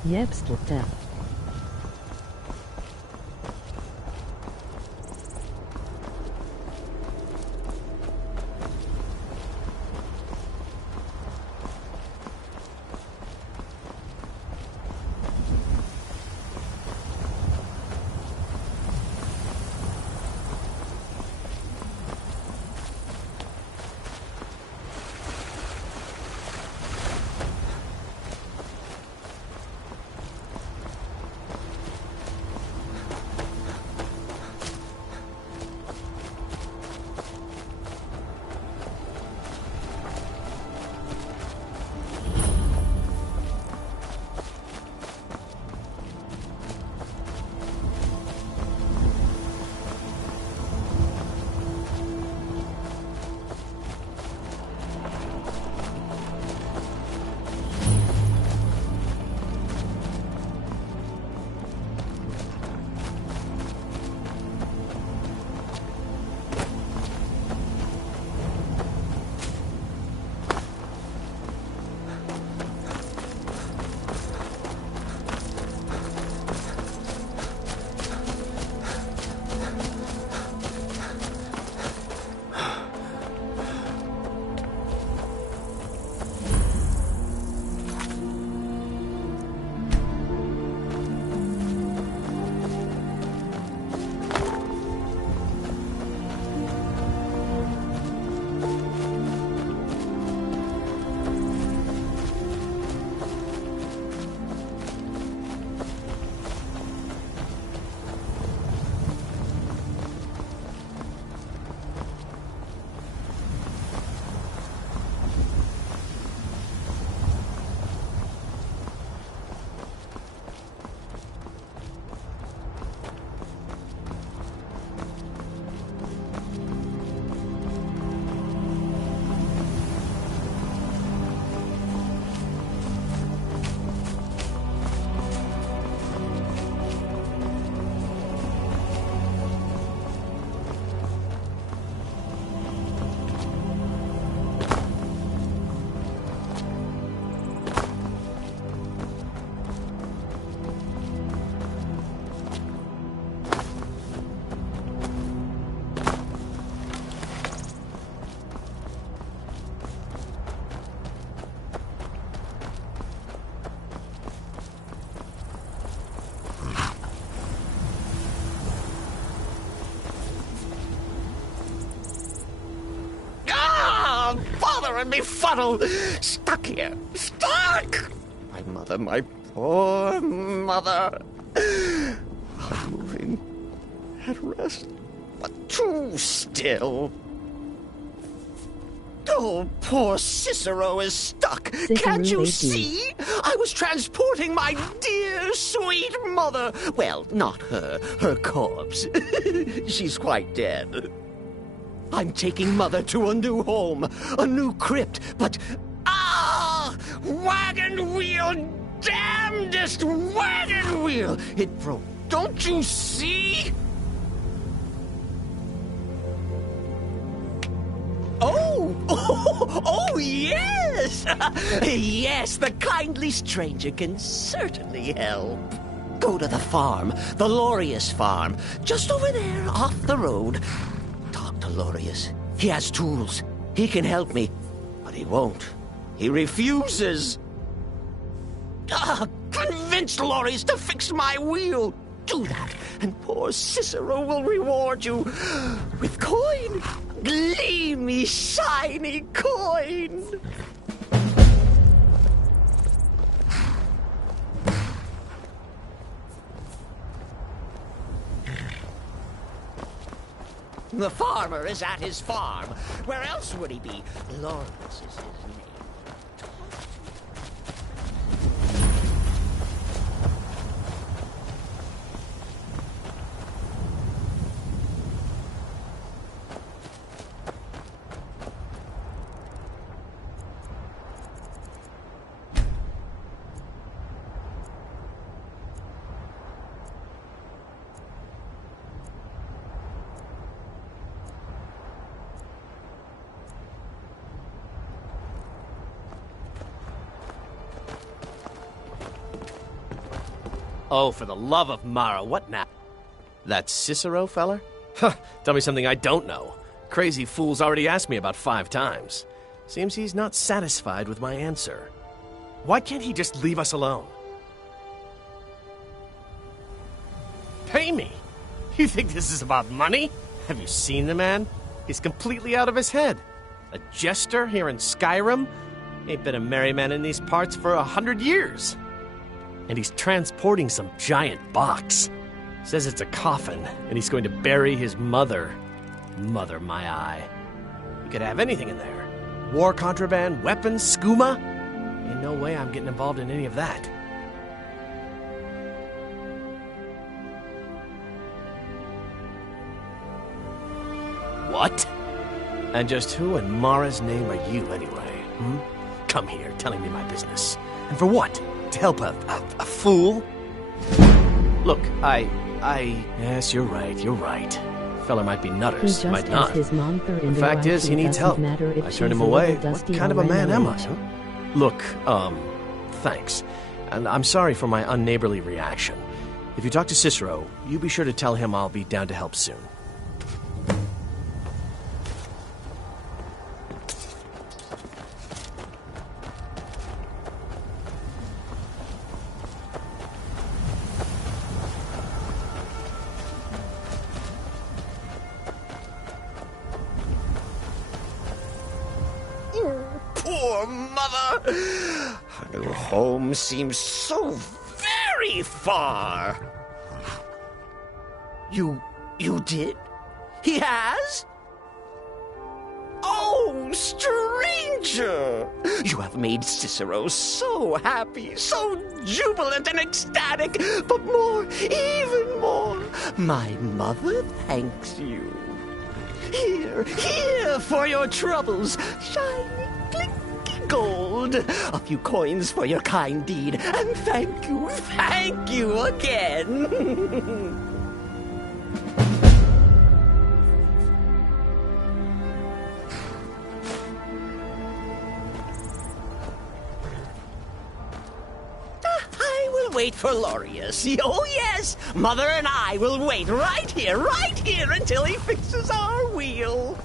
Jebstlte. mother and me fuddle! Stuck here! Stuck! My poor mother. Unmoving. At rest. But too still. Oh, poor Cicero is stuck. Can't you see? I was transporting my dear, sweet mother. Well, not her. Her corpse. She's quite dead. I'm taking Mother to a new home, a new crypt, but... Ah! Wagon wheel! Damnedest wagon wheel! It broke. Don't you see? Oh, yes! Yes, the kindly stranger can certainly help. Go to the farm, the Lorius farm, just over there, off the road. Talk to Lorius. He has tools. He can help me. But he won't. He refuses. Convince Lorius to fix my wheel. Do that, and poor Cicero will reward you with coin. Gleamy, shiny coin. The farmer is at his farm. Where else would he be? Lawrence is his name. Oh, for the love of Mara, what now? That Cicero feller? Huh, tell me something I don't know. Crazy fool's already asked me about 5 times. Seems he's not satisfied with my answer. Why can't he just leave us alone? Pay me? You think this is about money? Have you seen the man? He's completely out of his head. A jester here in Skyrim? Ain't been a merry man in these parts for 100 years. And he's transporting some giant box. Says it's a coffin, and he's going to bury his mother. Mother, my eye. You could have anything in there. War contraband, weapons, skooma. Ain't no way I'm getting involved in any of that. What? And just who in Mara's name are you, anyway? Come here, telling me my business. And for what? To help a fool? Look, Yes, you're right. Fella might be nutters, might not. The fact is, he needs help. I turned him away. What kind of a man am I, huh? Look, thanks. And I'm sorry for my unneighborly reaction. If you talk to Cicero, you be sure to tell him I'll be down to help soon. Poor mother! Her new home seems so very far. You did? He has? Oh, stranger! You have made Cicero so happy, so jubilant and ecstatic, but more, even more, my mother thanks you. Here for your troubles, shiny, clinky gold. A few coins for your kind deed, and thank you again. I will wait for Lorius. Oh, yes, Mother and I will wait right here until he fixes our wheel.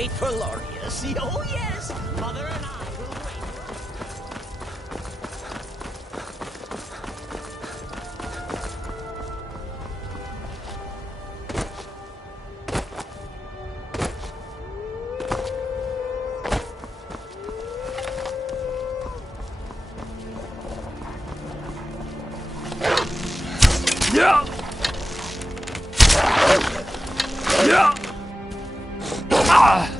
wait for Lorius. Oh, yes! Mother and I will wait. Yeah! Yeah! Ah!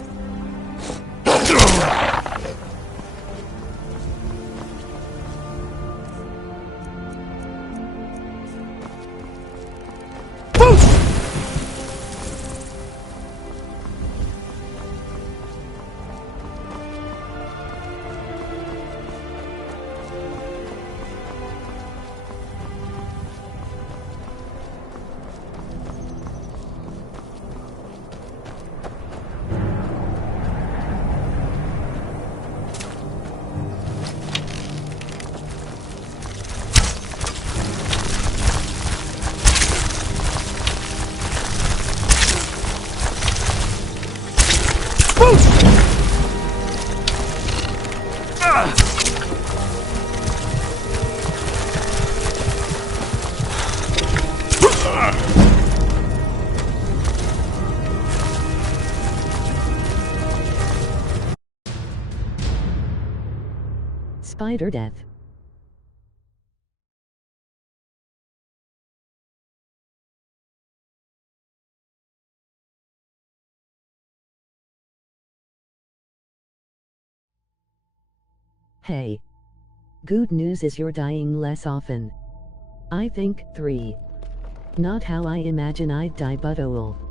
Spider death. Hey. Good news is you're dying less often. I think 3. Not how I imagine I'd die, but oh well.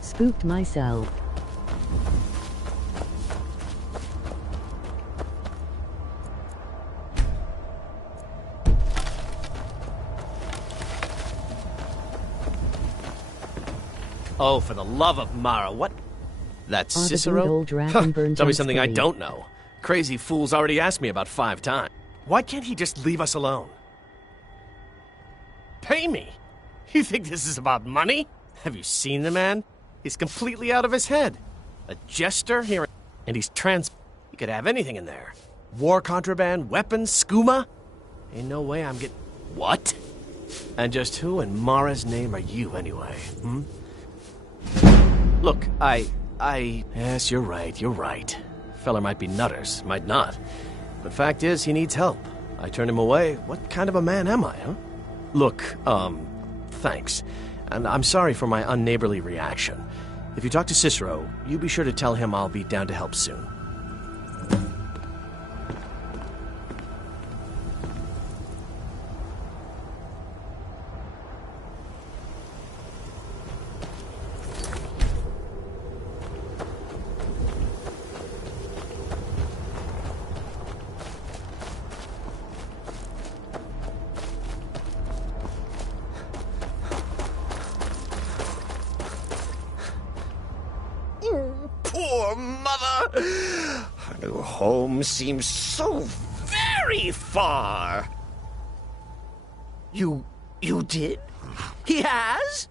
Spooked myself. Oh, for the love of Mara, what? That's Oh, the Cicero? good old dragon burns Tell me on something I screen. don't know. Crazy fool's already asked me about 5 times. Why can't he just leave us alone? Pay me? You think this is about money? Have you seen the man? He's completely out of his head. A jester here, and he's He could have anything in there. War contraband, weapons, skooma. Ain't no way I'm getting... What? And just who in Mara's name are you, anyway, hmm? Look, Yes, you're right. Feller might be nutters, might not. But fact is, he needs help. I turn him away. What kind of a man am I, huh? Look, thanks. And I'm sorry for my unneighborly reaction. If you talk to Cicero, you be sure to tell him I'll be down to help soon. Poor mother! Her new home seems so very far. You did? He has?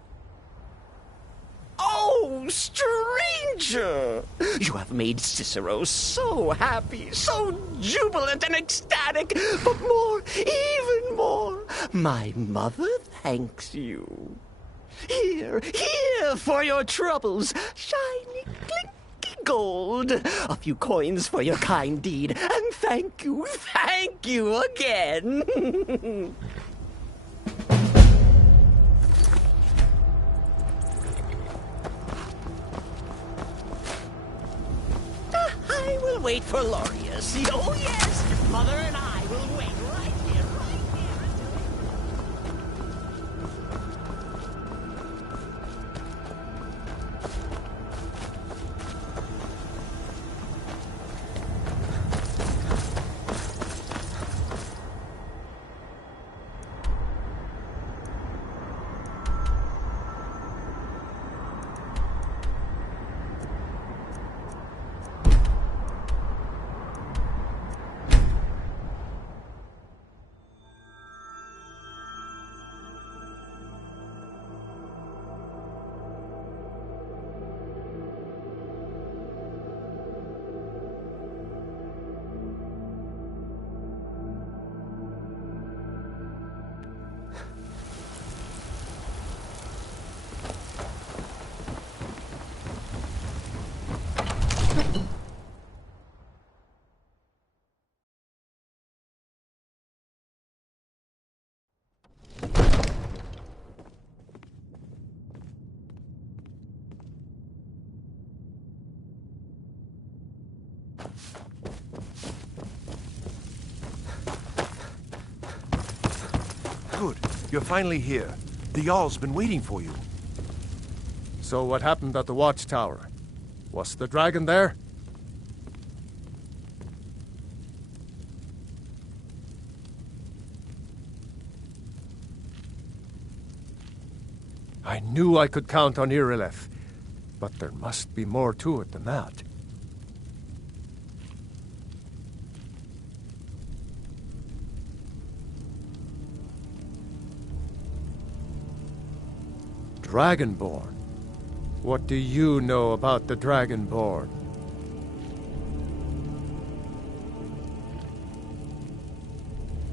Oh, stranger! You have made Cicero so happy, so jubilant and ecstatic, but more, even more, my mother thanks you. Here for your troubles. Shiny, clinky gold. A few coins for your kind deed. And thank you again. I will wait for Lorius. Oh, yes. Mother and I will wait right here, Good. You're finally here. The Jarl's been waiting for you. So what happened at the watchtower? Was the dragon there? I knew I could count on Irileth, but there must be more to it than that. Dragonborn? What do you know about the Dragonborn?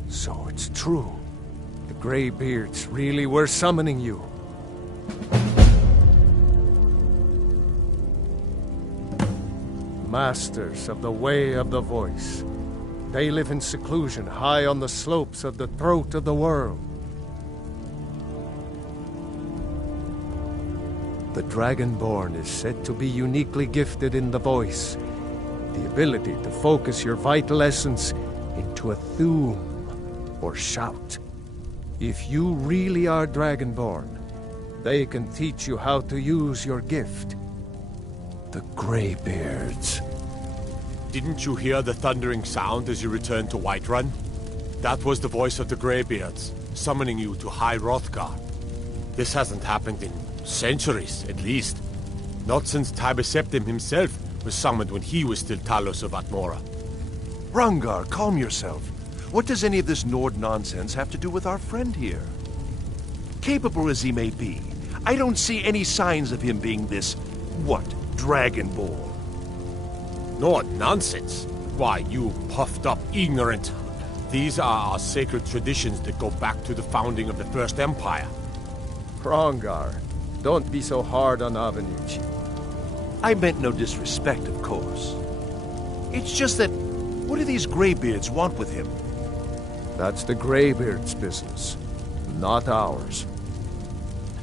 So it's true. The Greybeards really were summoning you. Masters of the Way of the Voice. They live in seclusion high on the slopes of the throat of the world. The Dragonborn is said to be uniquely gifted in the voice, the ability to focus your vital essence into a thum, or shout. If you really are Dragonborn, they can teach you how to use your gift. The Greybeards. Didn't you hear the thundering sound as you returned to Whiterun? That was the voice of the Greybeards, summoning you to High Hrothgar. This hasn't happened in centuries, at least. Not since Tiber Septim himself was summoned when he was still Talos of Atmora. Hrongar, calm yourself. What does any of this Nord nonsense have to do with our friend here? Capable as he may be, I don't see any signs of him being this, Dragonborn. Nord nonsense? Why, you puffed up ignorant. These are our sacred traditions that go back to the founding of the First Empire. Hrongar, don't be so hard on Avenucci. I meant no disrespect, of course. It's just that, what do these Greybeards want with him? That's the Greybeards' business, not ours.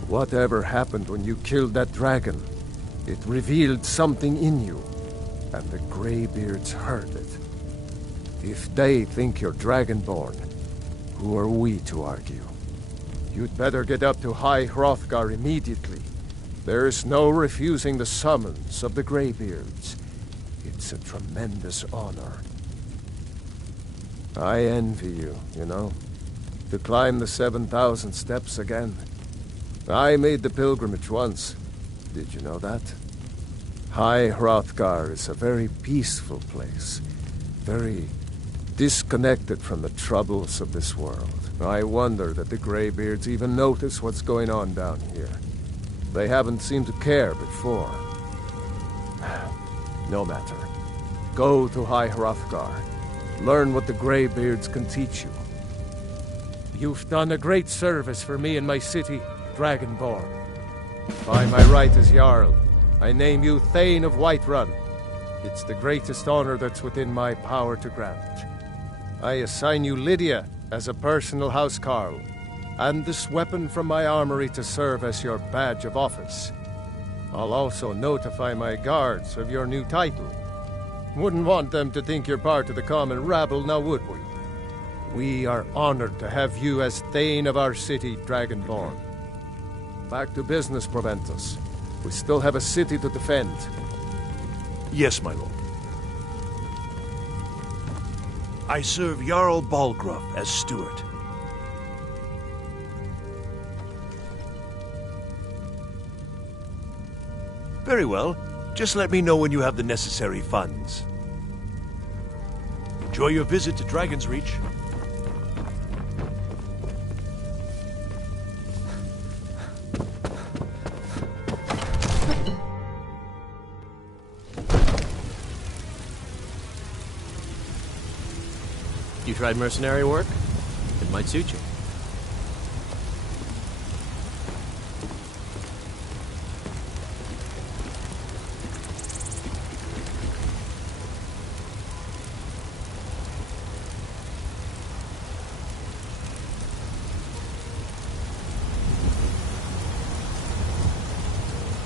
Whatever happened when you killed that dragon, it revealed something in you, and the Greybeards heard it. If they think you're Dragonborn, who are we to argue? You'd better get up to High Hrothgar immediately. There's no refusing the summons of the Greybeards. It's a tremendous honor. I envy you, you know, to climb the 7,000 steps again. I made the pilgrimage once. Did you know that? High Hrothgar is a very peaceful place, very disconnected from the troubles of this world. I wonder that the Greybeards even notice what's going on down here. They haven't seemed to care before. No matter. Go to High Hrothgar. Learn what the Greybeards can teach you. You've done a great service for me and my city, Dragonborn. By my right as Jarl, I name you Thane of Whiterun. It's the greatest honor that's within my power to grant. I assign you Lydia as a personal housecarl, and this weapon from my armory to serve as your badge of office. I'll also notify my guards of your new title. Wouldn't want them to think you're part of the common rabble, now would we? We are honored to have you as Thane of our city, Dragonborn. Back to business, Proventus. We still have a city to defend. Yes, my lord. I serve Jarl Balgruuf as steward. Very well. Just let me know when you have the necessary funds. Enjoy your visit to Dragon's Reach. You tried mercenary work? It might suit you.